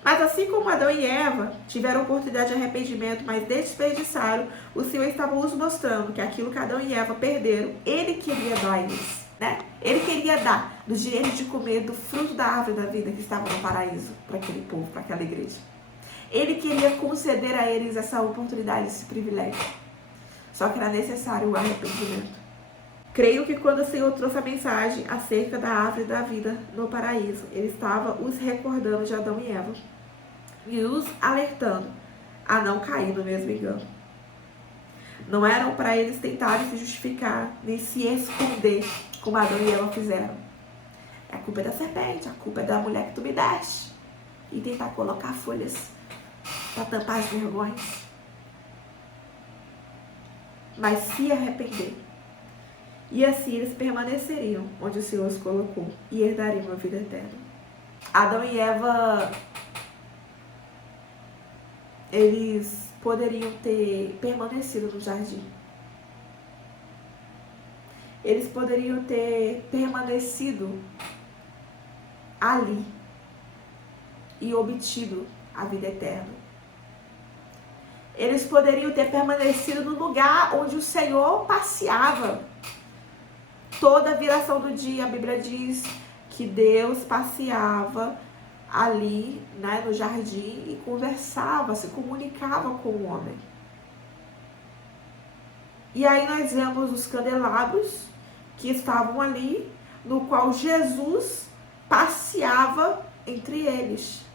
Mas assim como Adão e Eva tiveram oportunidade de arrependimento, mas desperdiçaram, o Senhor estava os mostrando que aquilo que Adão e Eva perderam, Ele queria dar a eles, né? Ele queria dar do direito de comer do fruto da árvore da vida que estava no paraíso para aquele povo, para aquela igreja. Ele queria conceder a eles essa oportunidade, esse privilégio. Só que era necessário o arrependimento. Creio que quando o Senhor trouxe a mensagem acerca da árvore da vida no paraíso, Ele estava os recordando de Adão e Eva e os alertando a não cair no mesmo engano. Não eram para eles tentarem se justificar, nem se esconder, como Adão e Eva fizeram. A culpa é da serpente, a culpa é da mulher que tu me deste. E tentar colocar folhas para tampar as vergonhas. Mas se arrepender. E assim eles permaneceriam onde o Senhor os colocou e herdariam a vida eterna. Adão e Eva, eles poderiam ter permanecido no jardim. Eles poderiam ter permanecido ali e obtido a vida eterna. Eles poderiam ter permanecido no lugar onde o Senhor passeava. Toda a viração do dia, a Bíblia diz que Deus passeava ali, né, no jardim e conversava, se comunicava com o homem. E aí nós vemos os candelabros que estavam ali, no qual Jesus passeava entre eles.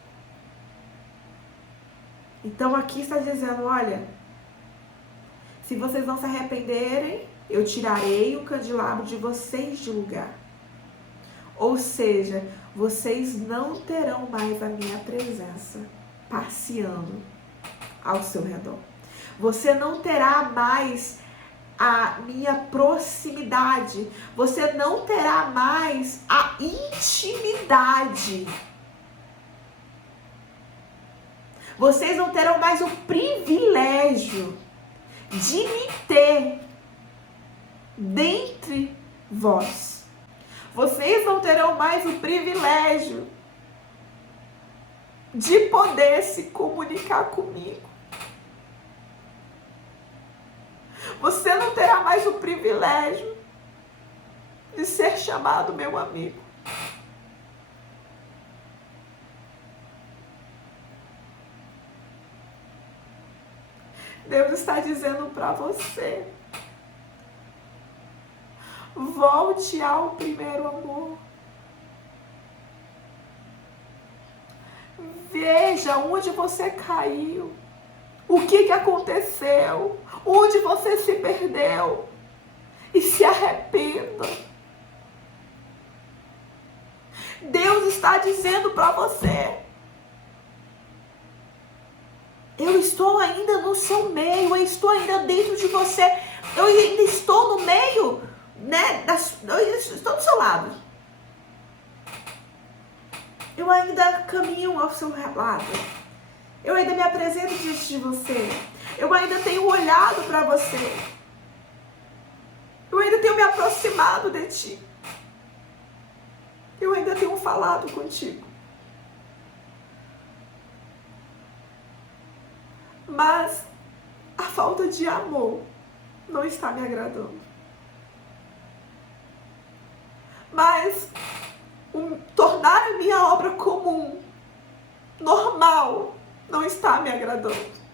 Então aqui está dizendo, olha, se vocês não se arrependerem, eu tirarei o candelabro de vocês de lugar. Ou seja, vocês não terão mais a minha presença passeando ao seu redor. Você não terá mais a minha proximidade. Você não terá mais a intimidade. Vocês não terão mais o privilégio de me ter dentre vós. Vocês não terão mais o privilégio de poder se comunicar comigo. Você não terá mais o privilégio de ser chamado meu amigo. Deus está dizendo para você, volte ao primeiro amor. Veja onde você caiu. O que aconteceu? Onde você se perdeu? E se arrependa. Deus está dizendo para você, eu estou ainda no seu meio, eu estou ainda dentro de você, eu ainda estou no meio, né? Eu estou do seu lado. Eu ainda caminho ao seu lado. Eu ainda me apresento diante de você. Eu ainda tenho olhado para você. Eu ainda tenho me aproximado de ti. Eu ainda tenho falado contigo. Mas a falta de amor não está me agradando. Mas tornar a minha obra comum, normal, não está me agradando.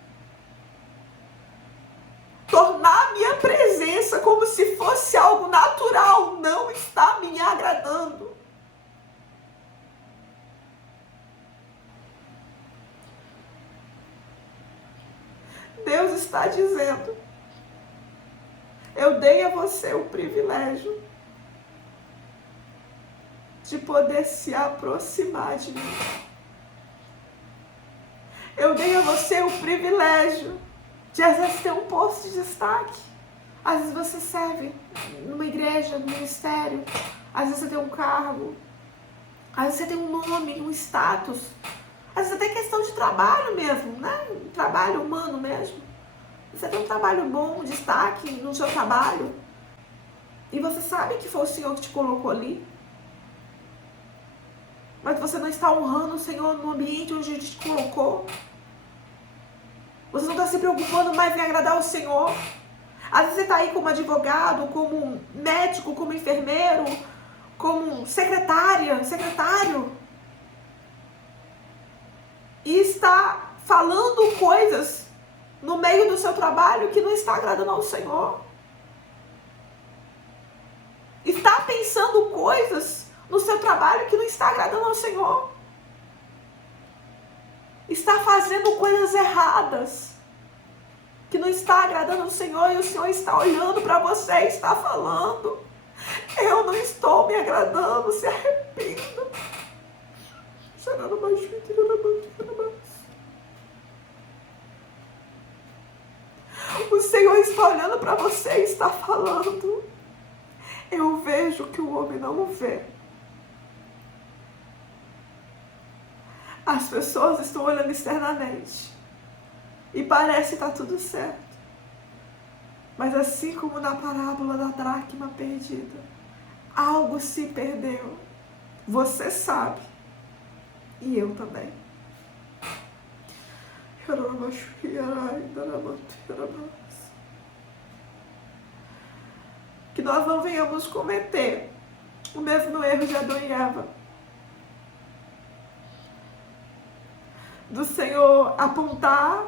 Tornar a minha presença como se fosse algo natural não está me agradando. Deus está dizendo: eu dei a você o privilégio de poder se aproximar de mim. Eu dei a você o privilégio de às vezes ter um posto de destaque. Às vezes você serve numa igreja, no ministério. Às vezes você tem um cargo. Às vezes você tem um nome, um status. Às vezes até questão de trabalho mesmo, né? Um trabalho humano mesmo. Você tem um trabalho bom, um destaque no seu trabalho. E você sabe que foi o Senhor que te colocou ali. Mas você não está honrando o Senhor no ambiente onde Ele te colocou. Você não está se preocupando mais em agradar o Senhor. Às vezes você está aí como advogado, como médico, como enfermeiro, como secretário. E está falando coisas no meio do seu trabalho que não está agradando ao Senhor. Está pensando coisas no seu trabalho que não está agradando ao Senhor. Está fazendo coisas erradas que não está agradando ao Senhor, e o Senhor está olhando para você e está falando: eu não estou me agradando, se arrependa. O Senhor está olhando para você e está falando: eu vejo o que o homem não vê. As pessoas estão olhando externamente e parece que está tudo certo. Mas assim como na parábola da dracma perdida, algo se perdeu. Você sabe. E eu também. Que nós não venhamos cometer o mesmo erro de Adão e Eva. Do Senhor apontar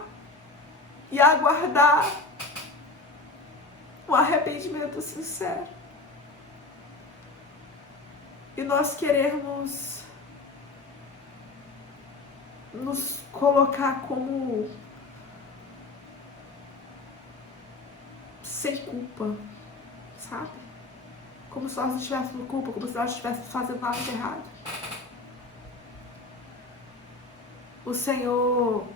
e aguardar um arrependimento sincero. E nós queremos nos colocar como sem culpa, sabe? Como se nós não tivéssemos culpa, como se nós estivéssemos fazendo nada de errado. O Senhor,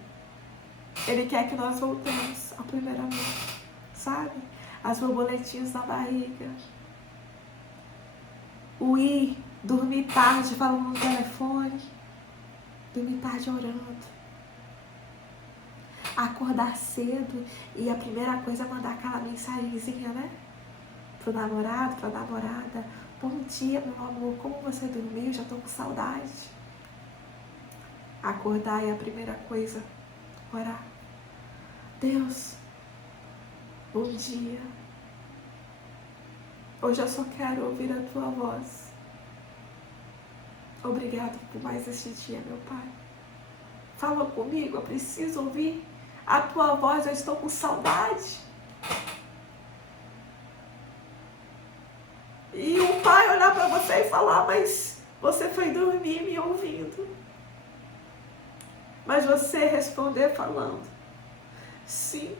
Ele quer que nós voltemos ao primeiro amor, sabe? As borboletinhas na barriga. O ir, dormir tarde falando no telefone, dormir tarde orando. Acordar cedo e a primeira coisa é mandar aquela mensagenzinha, né? Pro namorado, pra namorada: bom dia, meu amor, como você dormiu? Já tô com saudade. Acordar e a primeira coisa, orar: Deus, bom dia. Hoje eu só quero ouvir a tua voz. Obrigado por mais este dia, meu Pai. Fala comigo, eu preciso ouvir a tua voz, eu estou com saudade. E o pai olhar para você e falar: mas você foi dormir me ouvindo. Mas você responder falando: sim,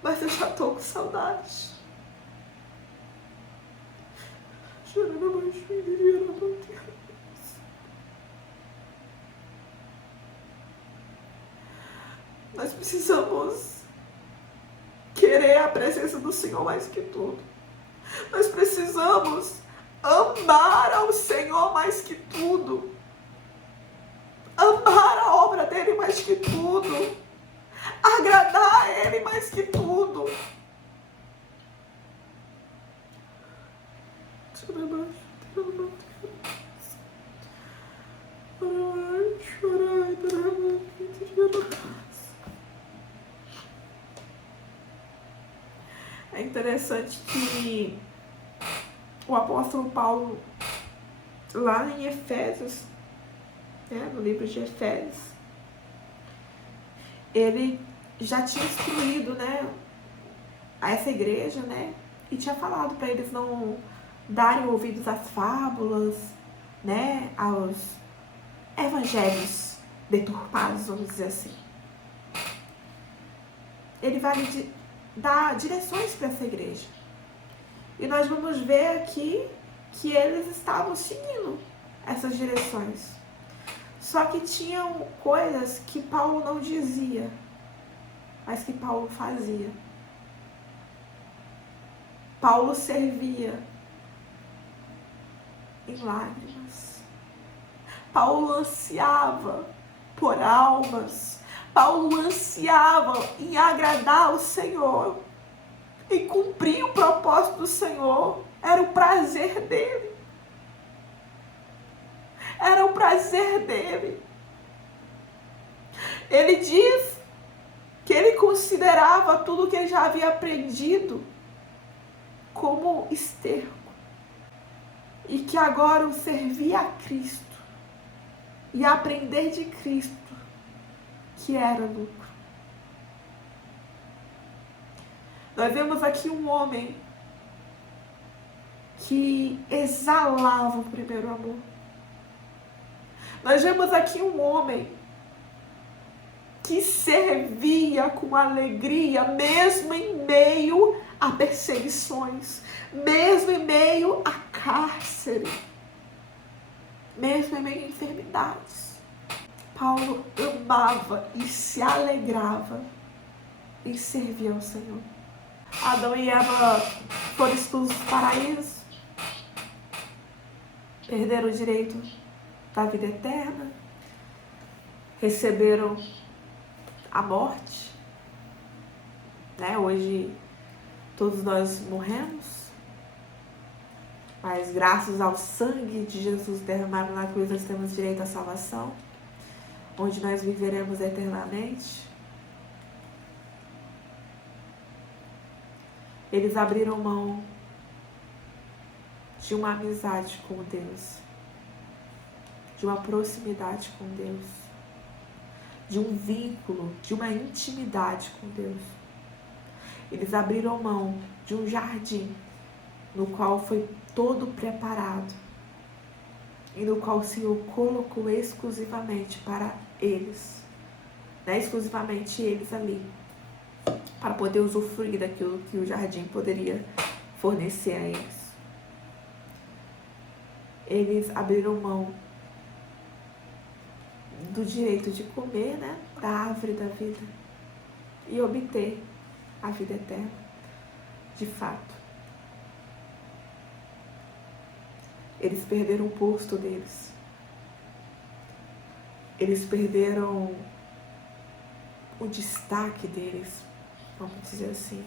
mas eu já estou com saudade. Nós precisamos querer a presença do Senhor mais que tudo. Nós precisamos amar ao Senhor mais que tudo. Amar a obra dele mais que tudo. Agradar a ele mais que tudo. É interessante que o apóstolo Paulo, lá em Efésios, né, no livro de Efésios, ele já tinha instruído, né, a essa igreja, né, e tinha falado para eles não darem ouvidos às fábulas, né, aos evangelhos deturpados, vamos dizer assim. Ele vai dar direções para essa igreja. E nós vamos ver aqui que eles estavam seguindo essas direções. Só que tinham coisas que Paulo não dizia, mas que Paulo fazia. Paulo servia em lágrimas. Paulo ansiava por almas. Paulo ansiava em agradar o Senhor, em cumprir o propósito do Senhor. Era o prazer dele. Era o prazer dele. Ele diz que ele considerava tudo que ele já havia aprendido como esterco. E que agora o servir a Cristo e aprender de Cristo, que era lucro. Nós vemos aqui um homem que exalava o primeiro amor. Nós vemos aqui um homem que servia com alegria, mesmo em meio a perseguições, mesmo em meio a cárcere, mesmo em meio a enfermidades. Paulo amava e se alegrava em servir ao Senhor. Adão e Eva foram expulsos do paraíso, perderam o direito da vida eterna, receberam a morte, né? Hoje todos nós morremos, mas graças ao sangue de Jesus derramado na cruz nós temos direito à salvação, onde nós viveremos eternamente. Eles abriram mão de uma amizade com Deus, de uma proximidade com Deus, de um vínculo, de uma intimidade com Deus. Eles abriram mão de um jardim no qual foi todo preparado e no qual o Senhor colocou exclusivamente para eles, né? Exclusivamente eles ali, para poder usufruir daquilo que o jardim poderia fornecer a eles. Eles abriram mão do direito de comer, né, da árvore da vida e obter a vida eterna, de fato. Eles perderam o posto deles. Eles perderam o destaque deles, vamos dizer assim.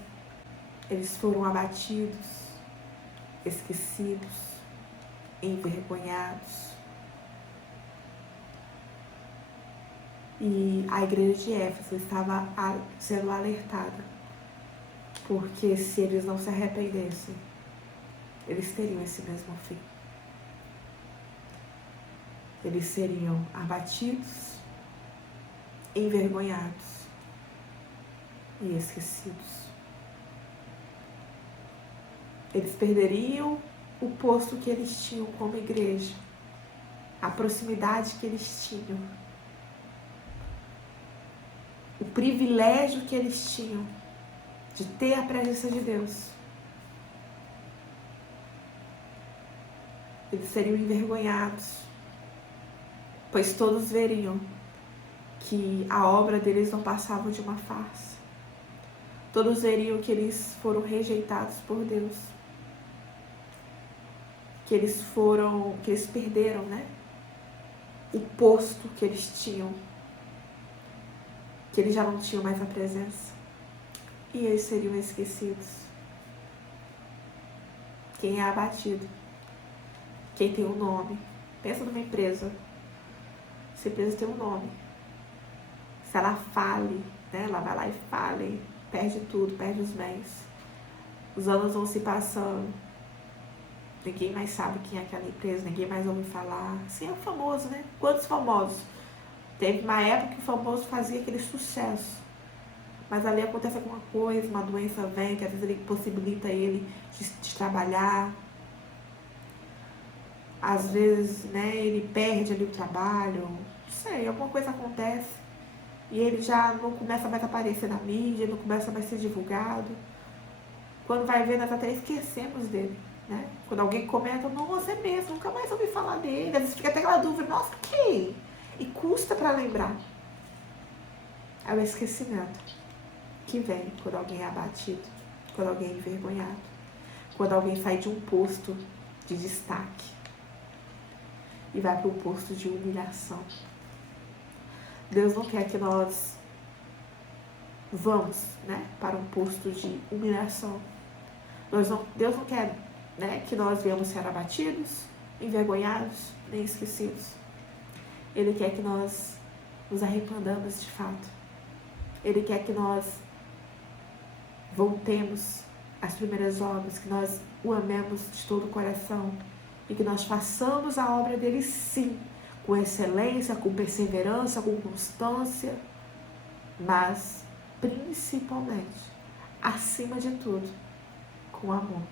Eles foram abatidos, esquecidos, envergonhados. E a igreja de Éfeso estava sendo alertada, porque se eles não se arrependessem, eles teriam esse mesmo fim. Eles seriam abatidos, envergonhados e esquecidos. Eles perderiam o posto que eles tinham como igreja, a proximidade que eles tinham, o privilégio que eles tinham de ter a presença de Deus. Eles seriam envergonhados, pois todos veriam que a obra deles não passava de uma farsa. Todos veriam que eles foram rejeitados por Deus, que eles perderam, né, o posto que eles tinham, que eles já não tinham mais a presença, e eles seriam esquecidos. Quem é abatido, quem tem um nome, pensa numa empresa. Essa empresa tem um nome. Se ela fale, né, ela vai lá e fale, perde tudo, perde os bens. Os anos vão se passando. Ninguém mais sabe quem é aquela empresa, ninguém mais ouve falar. Assim é o famoso, né? Quantos famosos? Teve uma época que o famoso fazia aquele sucesso. Mas ali acontece alguma coisa, uma doença vem, que às vezes ele possibilita ele de trabalhar. Às vezes, né, ele perde ali o trabalho. Não sei, alguma coisa acontece. E ele já não começa mais a aparecer na mídia, não começa mais a ser divulgado. Quando vai ver, nós até esquecemos dele, né? Quando alguém comenta, nossa, é mesmo, nunca mais ouvi falar dele. Às vezes fica até aquela dúvida, nossa, quem? E custa para lembrar. É o esquecimento que vem quando alguém é abatido, quando alguém é envergonhado, quando alguém sai de um posto de destaque e vai para um posto de humilhação. Deus não quer que nós vamos, né, para um posto de humilhação. Deus não quer, né, que nós venhamos ser abatidos, envergonhados, nem esquecidos. Ele quer que nós nos arrependamos de fato. Ele quer que nós voltemos às primeiras obras, que nós o amemos de todo o coração e que nós façamos a obra dele sim, com excelência, com perseverança, com constância, mas principalmente, acima de tudo, com amor.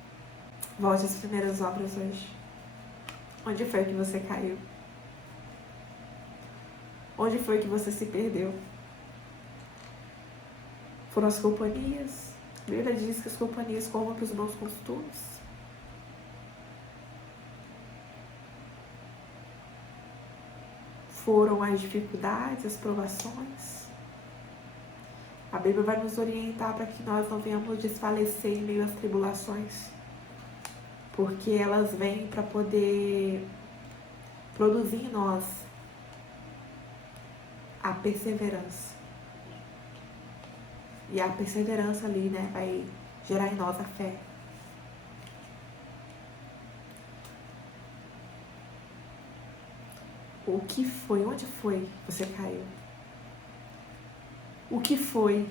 Volte às primeiras obras hoje. Onde foi que você caiu? Onde foi que você se perdeu? Foram as companhias? A Bíblia diz que as companhias corrompem os bons costumes. Foram as dificuldades, as provações? A Bíblia vai nos orientar para que nós não venhamos desfalecer em meio às tribulações, porque elas vêm para poder produzir em nós a perseverança. E a perseverança ali, né, vai gerar em nós a fé. O que foi? Onde foi que você caiu? O que foi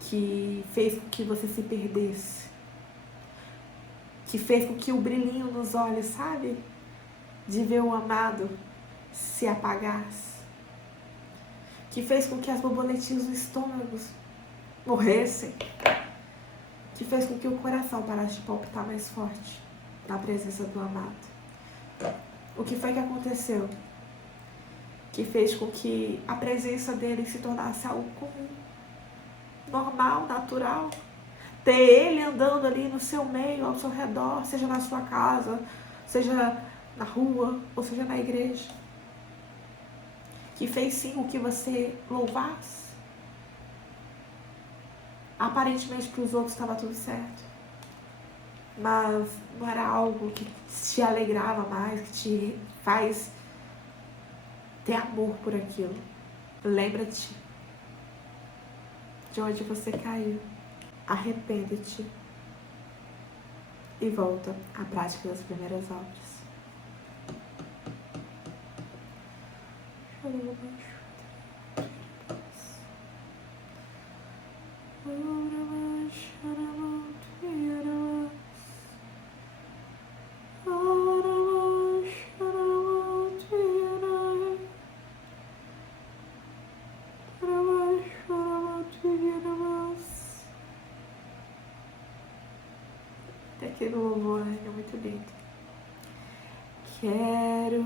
que fez com que você se perdesse? Que fez com que o brilhinho nos olhos, sabe? De ver o amado se apagasse? Que fez com que as borboletinhas no estômago morressem? Que fez com que o coração parasse de palpitar mais forte na presença do amado? O que foi que aconteceu? Que fez com que a presença dele se tornasse algo comum, normal, natural. Ter ele andando ali no seu meio, ao seu redor, seja na sua casa, seja na rua, ou seja na igreja. Que fez sim com que você louvasse. Aparentemente para os outros estava tudo certo, mas não era algo que te alegrava mais, que te faz ter amor por aquilo. Lembra-te de onde você caiu. Arrepende-te e volta à prática das primeiras obras. Aquele louvor é muito lindo. Quero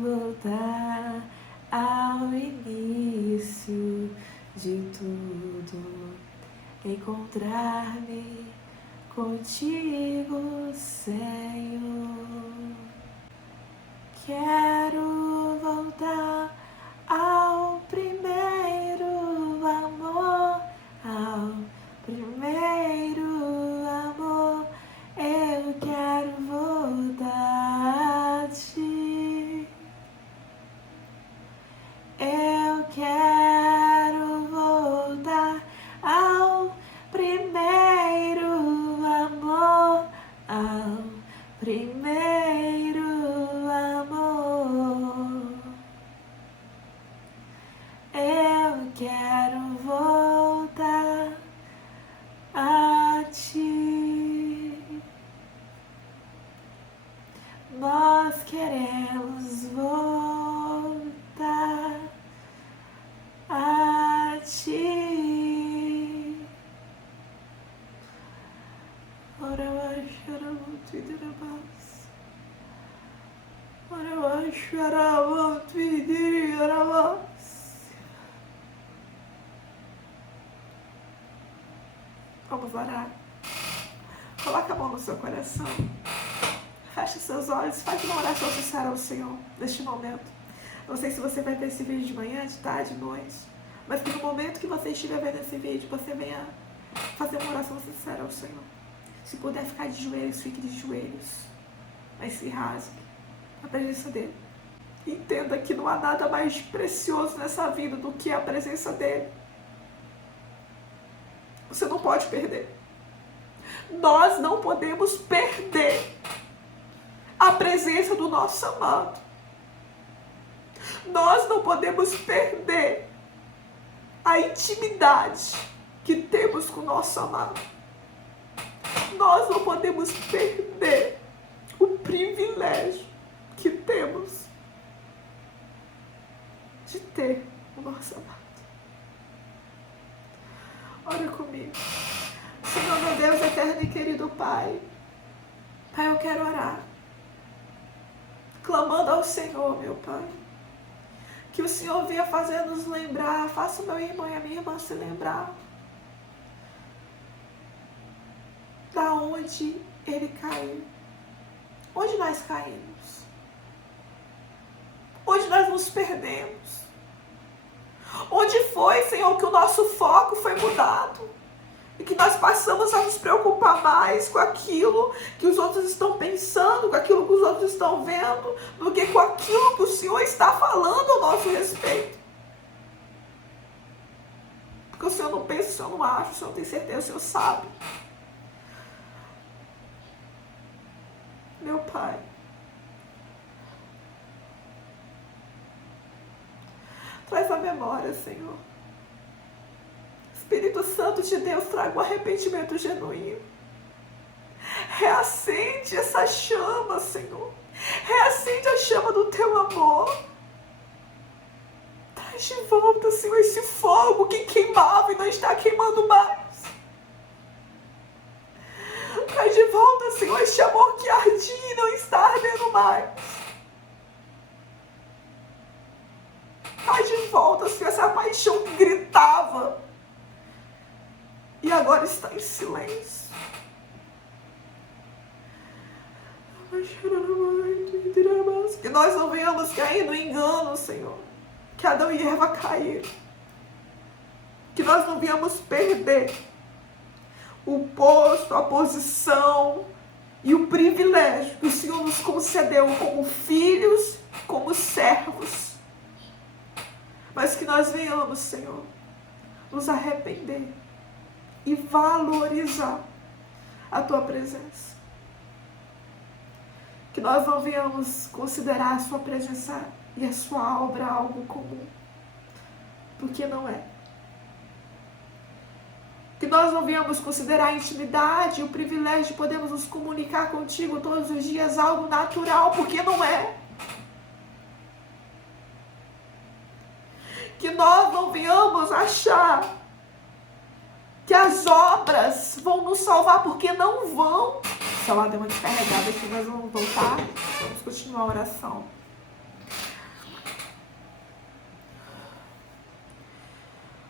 voltar ao início de tudo, encontrar-me contigo, Senhor. Quero voltar ao primeiro amor, ao primeiro amor. Eu quero voltar a ti. Eu quero voltar ao primeiro amor, ao primeiro amor. Vamos orar. Coloca a mão no seu coração. Feche seus olhos. Faz uma oração sincera ao Senhor neste momento. Não sei se você vai ver esse vídeo de manhã, de tarde, de noite. Mas que no momento que você estiver vendo esse vídeo, você venha fazer uma oração sincera ao Senhor. Se puder ficar de joelhos, fique de joelhos. Mas se rasgue a presença dele. Entenda que não há nada mais precioso nessa vida do que a presença dele. Você não pode perder. Nós não podemos perder a presença do nosso amado. Nós não podemos perder a intimidade que temos com o nosso amado. Nós não podemos perder o privilégio que temos de ter o nosso amado. Ora comigo. Senhor, meu Deus eterno e querido Pai. Pai, eu quero orar. Clamando ao Senhor, meu Pai. Que o Senhor venha fazer nos lembrar. Faça o meu irmão e a minha irmã se lembrar. Da onde ele caiu. Onde nós caímos. Onde nós nos perdemos. Onde foi, Senhor, que o nosso foco foi mudado. E que nós passamos a nos preocupar mais com aquilo que os outros estão pensando, com aquilo que os outros estão vendo, do que com aquilo que o Senhor está falando ao nosso respeito. Porque o Senhor não pensa, o Senhor não acha, o Senhor tem certeza, o Senhor sabe. Meu Pai, traz a memória, Senhor. Espírito Santo de Deus, traga um arrependimento genuíno. Reacende essa chama, Senhor. Reacende a chama do teu amor. Traz de volta, Senhor, esse fogo que queimava e não está queimando mais. Traz de volta, Senhor, este amor que ardia e não está ardendo mais. Traz de volta, Senhor, essa paixão que gritava e agora está em silêncio. Que nós não venhamos cair no engano, Senhor, que Adão e Eva caíram. Que nós não venhamos perder o posto, a posição e o privilégio que o Senhor nos concedeu como filhos, como servos. Mas que nós venhamos, Senhor, nos arrepender e valorizar a Tua presença. Que nós não venhamos considerar a Sua presença e a Sua obra algo comum, porque não é. Que nós não venhamos considerar a intimidade e o privilégio de podermos nos comunicar contigo todos os dias algo natural, porque não é. Que nós não venhamos achar que as obras vão nos salvar, porque não vão. O celular deu uma descarregada aqui, mas vamos voltar. Vamos continuar a oração.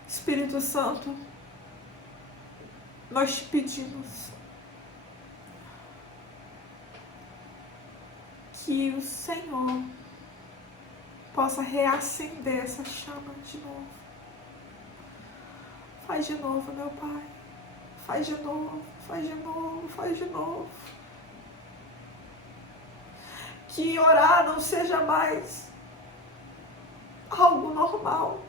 Espírito Santo, nós te pedimos que o Senhor possa reacender essa chama de novo. Faz de novo, meu Pai. Faz de novo, faz de novo, faz de novo. Que orar não seja mais algo normal.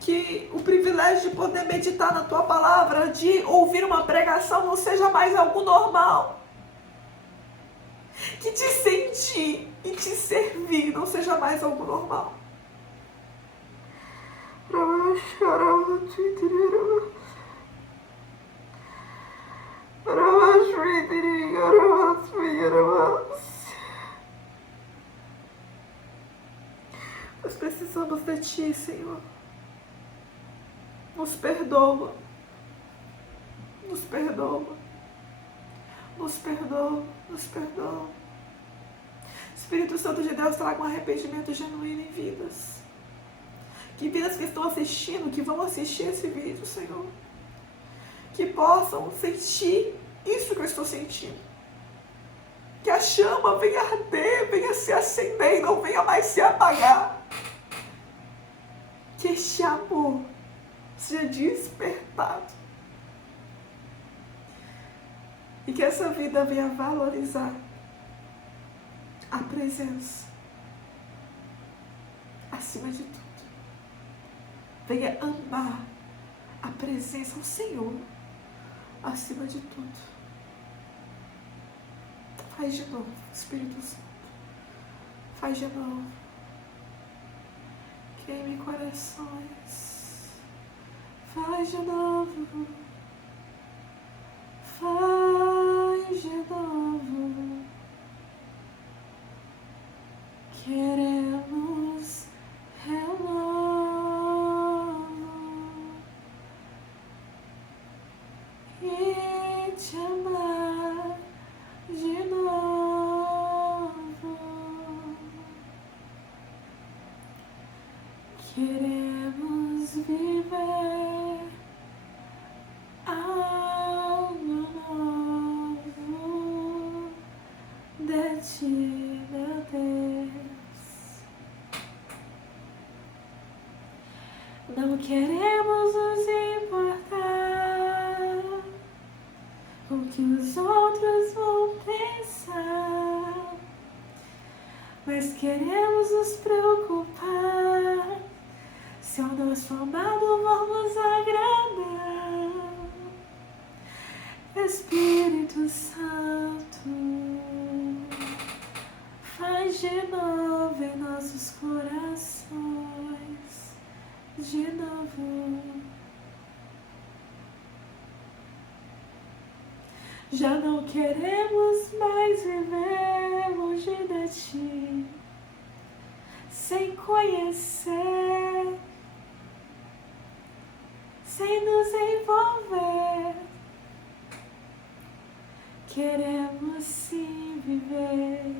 Que o privilégio de poder meditar na Tua palavra, de ouvir uma pregação, não seja mais algo normal. Que te sentir e te servir não seja mais algo normal. Nós precisamos de Ti, Senhor. Nos perdoa. Nos perdoa. Nos perdoa. Nos perdoa. Espírito Santo de Deus, traga um arrependimento genuíno em vidas. Que vidas que estão assistindo, que vão assistir esse vídeo, Senhor, que possam sentir isso que eu estou sentindo. Que a chama venha arder, venha se acender e não venha mais se apagar. Que este amor seja despertado. E que essa vida venha valorizar a presença acima de tudo. Venha amar a presença ao Senhor acima de tudo. Faz de novo, Espírito Santo. Faz de novo. Queime corações. Faz de novo. Faz de novo. Queremos renovo e te amar de novo. Queremos viver algo novo de ti, meu Deus. Não queremos nos importar com o que os outros vão pensar, mas queremos nos preocupar se ao nosso amado vamos agradar. Espírito Santo, faz de novo em nossos corações, de novo. Já não queremos mais viver longe de ti, sem conhecer, sem nos envolver. Queremos sim viver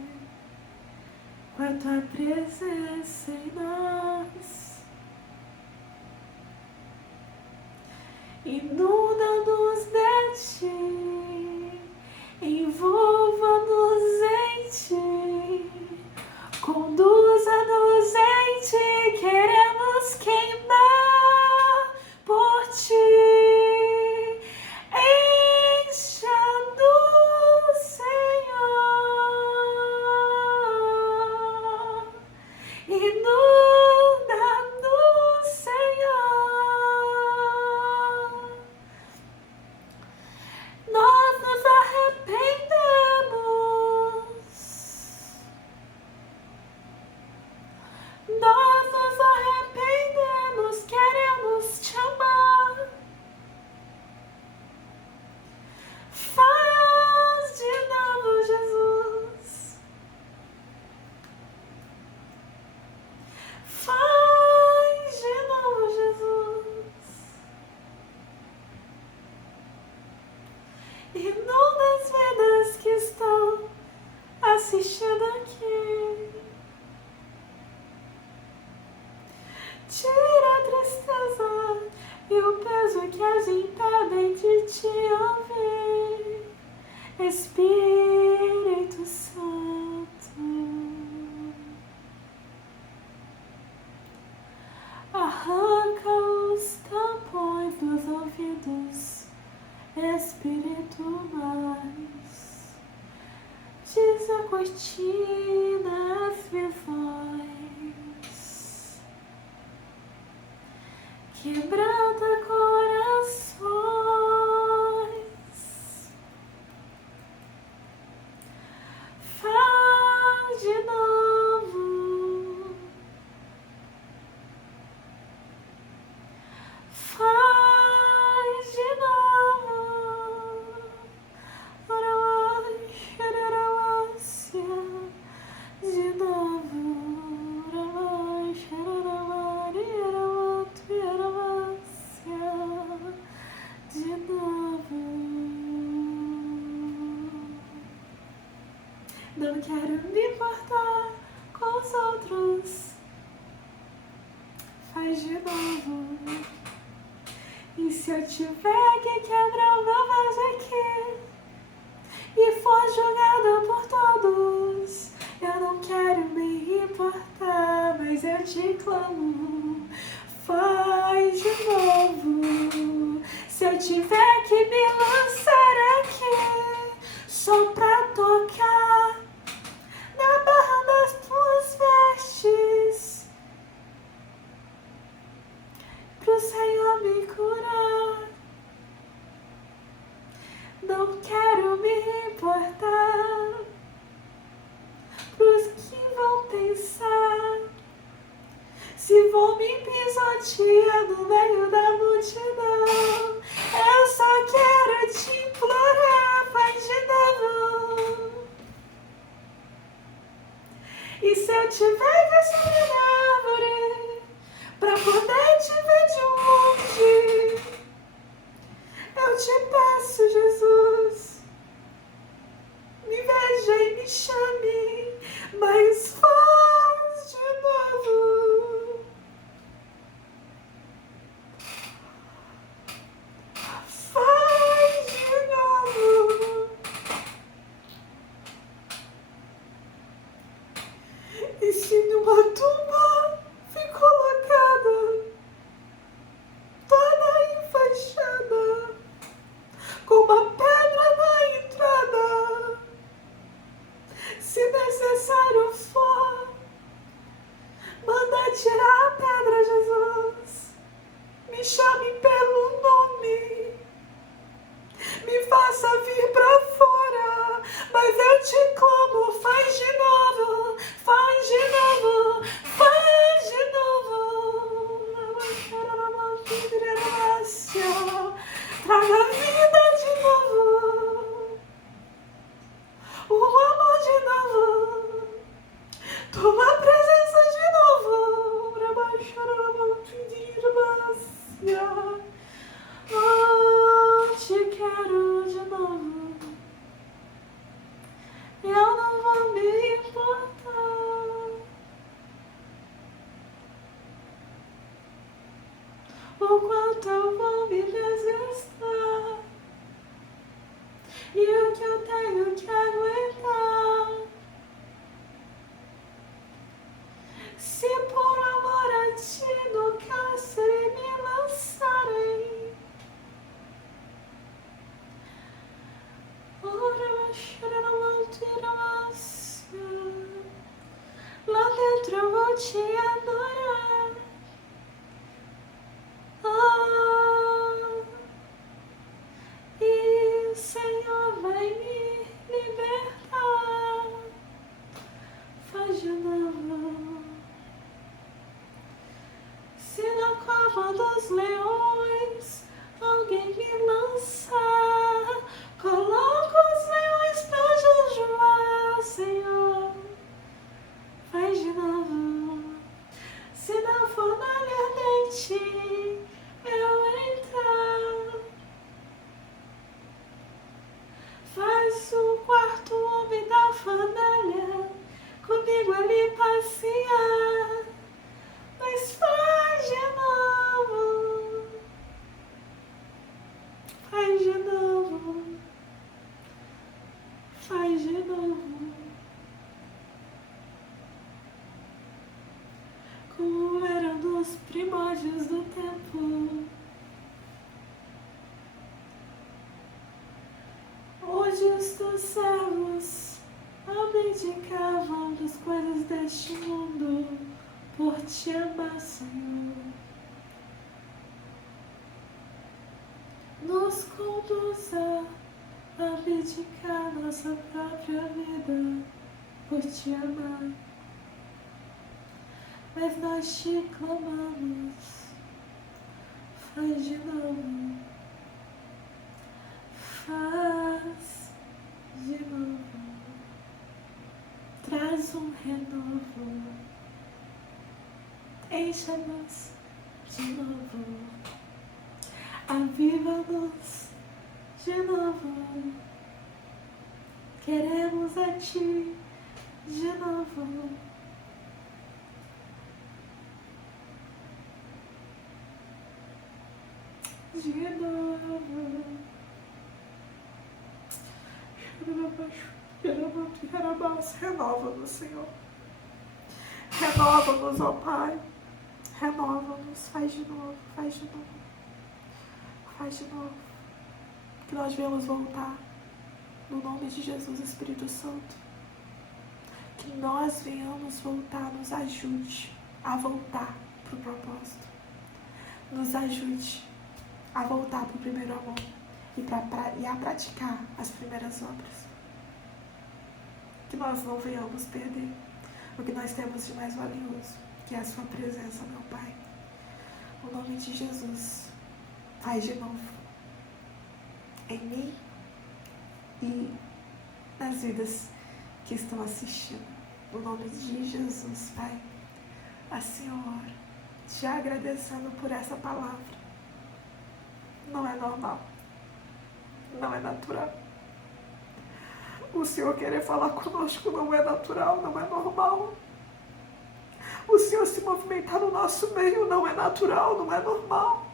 com a tua presença em nós. Inunda-nos de ti, envolva-nos em ti, conduza-nos em ti, queremos queimar por ti. Encha-nos, Senhor, inunda-nos, Senhor. Nós nos arrependemos. Nós nos arrependemos, queremos te amar. Faz de novo, Jesus. Faz de novo, Jesus. Inunda as vidas que estão assistindo aqui. Tira a tristeza e o peso que as impedem de te ouvir. Espírito Santo, arranca os tampões dos ouvidos espirituais, desacortina as visões, quebranta corações. Faz de novo. Faz de novo. De novo. Não quero me importar com os outros. Faz de novo. E se eu tiver que quebrar o meu vaso aqui e for julgada por todos, eu não quero me importar, mas eu te clamo. Faz de novo. Se eu tiver que me lançar aqui só pra tocar na barra das tuas vestes, pro Senhor me curar, não quero me importar pros que vão pensar, se vão me pisotear no meio da multidão. Eu só quero te implorar, faz de novo. E se eu tiver que subir na árvore pra poder te ver de longe, eu te peço, Jesus, me veja e me chame, mas faz de novo. Faz de novo. E se numa tumba fui colocada, toda enfaixada, com uma pedra na entrada, se necessário for, manda tirar a pedra, Jesus. Me chame pelo nome, me faça vir pra fora, mas eu te clamo, faz de novo, faz de novo, faz de novo. Traga vida de novo, o amor de novo, tua presença de novo. Oh, te quero de novo. Eu não vou me importar o quanto eu vou me desgastar e o que eu tenho que aguentar. Se por amor a ti no cárcere me lançarem, lá dentro eu vou te adorar. E o Senhor vai me libertar. Faz de novo. Se na cova dos leões alguém me lançar, coloca os leões pra jejuar, Senhor. Faz de novo. Se na fornalha ardente eu entrar, faz o quarto homem da fornalha comigo ali passear, mas faz de novo, faz de novo, faz de novo, como era nos primórdios do tempo, onde os teus servos abdicavam das coisas deste mundo por te amar, Senhor. Nos conduza a abdicar nossa própria vida por te amar. Mas nós te clamamos, faz de novo, faz de novo, traz um renovo, encha-nos de novo, aviva-nos de novo, queremos a ti. de novo. De novo. Renova-nos, Senhor. Renova-nos, ó Pai. Renova-nos. Faz de novo, faz de novo. Faz de novo. Que nós venhamos voltar. No nome de Jesus, Espírito Santo. Que nós venhamos voltar. Nos ajude a voltar para o propósito. Nos ajude a voltar para o primeiro amor. E a praticar as primeiras obras. Que nós não venhamos perder o que nós temos de mais valioso, que é a sua presença, meu Pai. No nome de Jesus, faz de novo em mim e nas vidas que estão assistindo. No nome de Jesus, Pai. Assim eu oro, te agradecendo por essa palavra. Não é normal. Não é natural. O Senhor querer falar conosco não é natural, não é normal. O Senhor se movimentar no nosso meio não é natural, não é normal.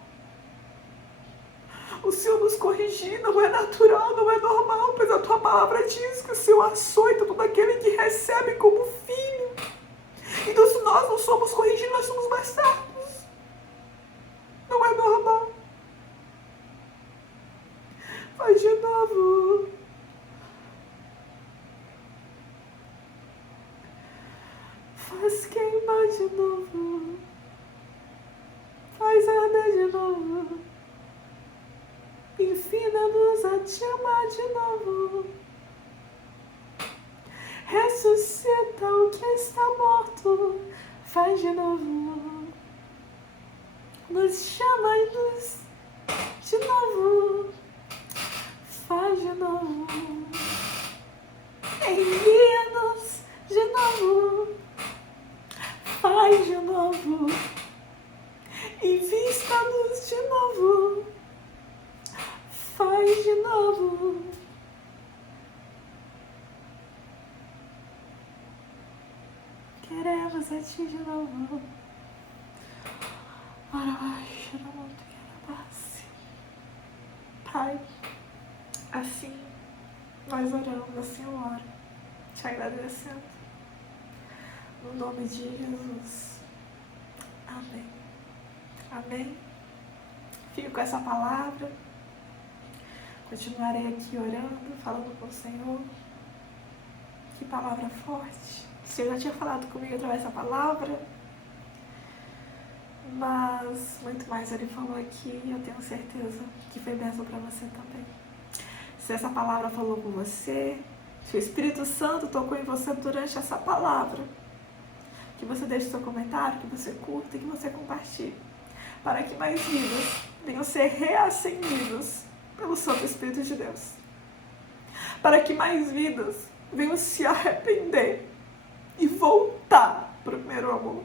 O Senhor nos corrigir não é natural, não é normal, pois a tua palavra diz que o Senhor açoita todo aquele que recebe como filho. Então, se nós não somos corrigidos, nós somos bastardos. Não é normal. Faz de novo. Faz queimar de novo. Faz arder de novo. Ensina-nos a te amar de novo. Ressuscita o que está morto. Faz de novo. Nos chama e nos de novo. Faz de novo. Envia-nos de novo. Faz de novo. Invista-nos de novo. Faz de novo. Queremos a ti de novo. Pai, assim nós oramos, assim eu oro, te agradecendo. No nome de Jesus. Amém. Amém. Fico com essa palavra. Continuarei aqui orando, falando com o Senhor. Que palavra forte. O Senhor já tinha falado comigo através dessa palavra. Mas muito mais Ele falou aqui e eu tenho certeza que foi bênção para você também. Se essa palavra falou com você, se o Espírito Santo tocou em você durante essa palavra, que você deixe seu comentário, que você curta e que você compartilhe, para que mais vidas venham ser reacendidas pelo Santo Espírito de Deus. Para que mais vidas venham se arrepender e voltar para o primeiro amor.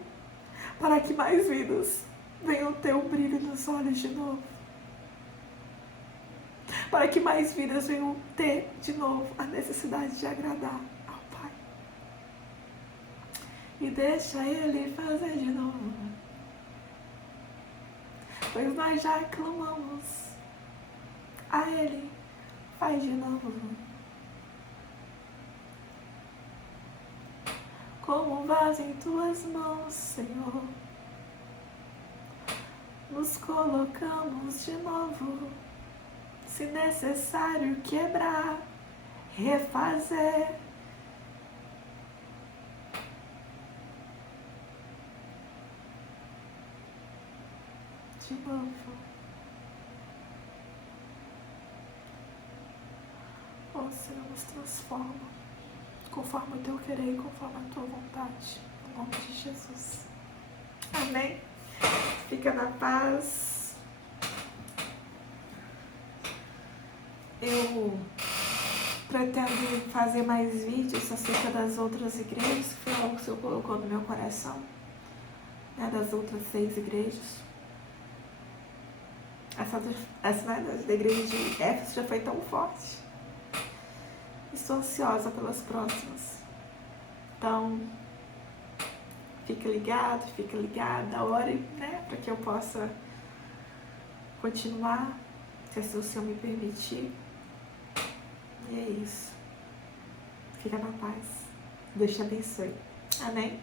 Para que mais vidas venham ter um brilho nos olhos de novo. Para que mais vidas venham ter de novo a necessidade de agradar ao Pai. E deixa Ele fazer de novo. Pois nós já clamamos a Ele, faz de novo. Como um vaso em tuas mãos, Senhor, nos colocamos de novo. Se necessário quebrar, refazer. De novo. Oh, Senhor, nos transforma, conforme o teu querer e conforme a tua vontade. Em nome de Jesus. Amém? Fica na paz. Eu pretendo fazer mais vídeos acerca das outras igrejas, que foi algo que o Senhor colocou no meu coração, né, das outras 6 igrejas. Essa da igreja de Éfeso já foi tão forte. Estou ansiosa pelas próximas, Então, fica ligada, ore, né, para que eu possa continuar, se assim o Senhor me permitir. E é isso. Fica na paz. Deus te abençoe. Amém?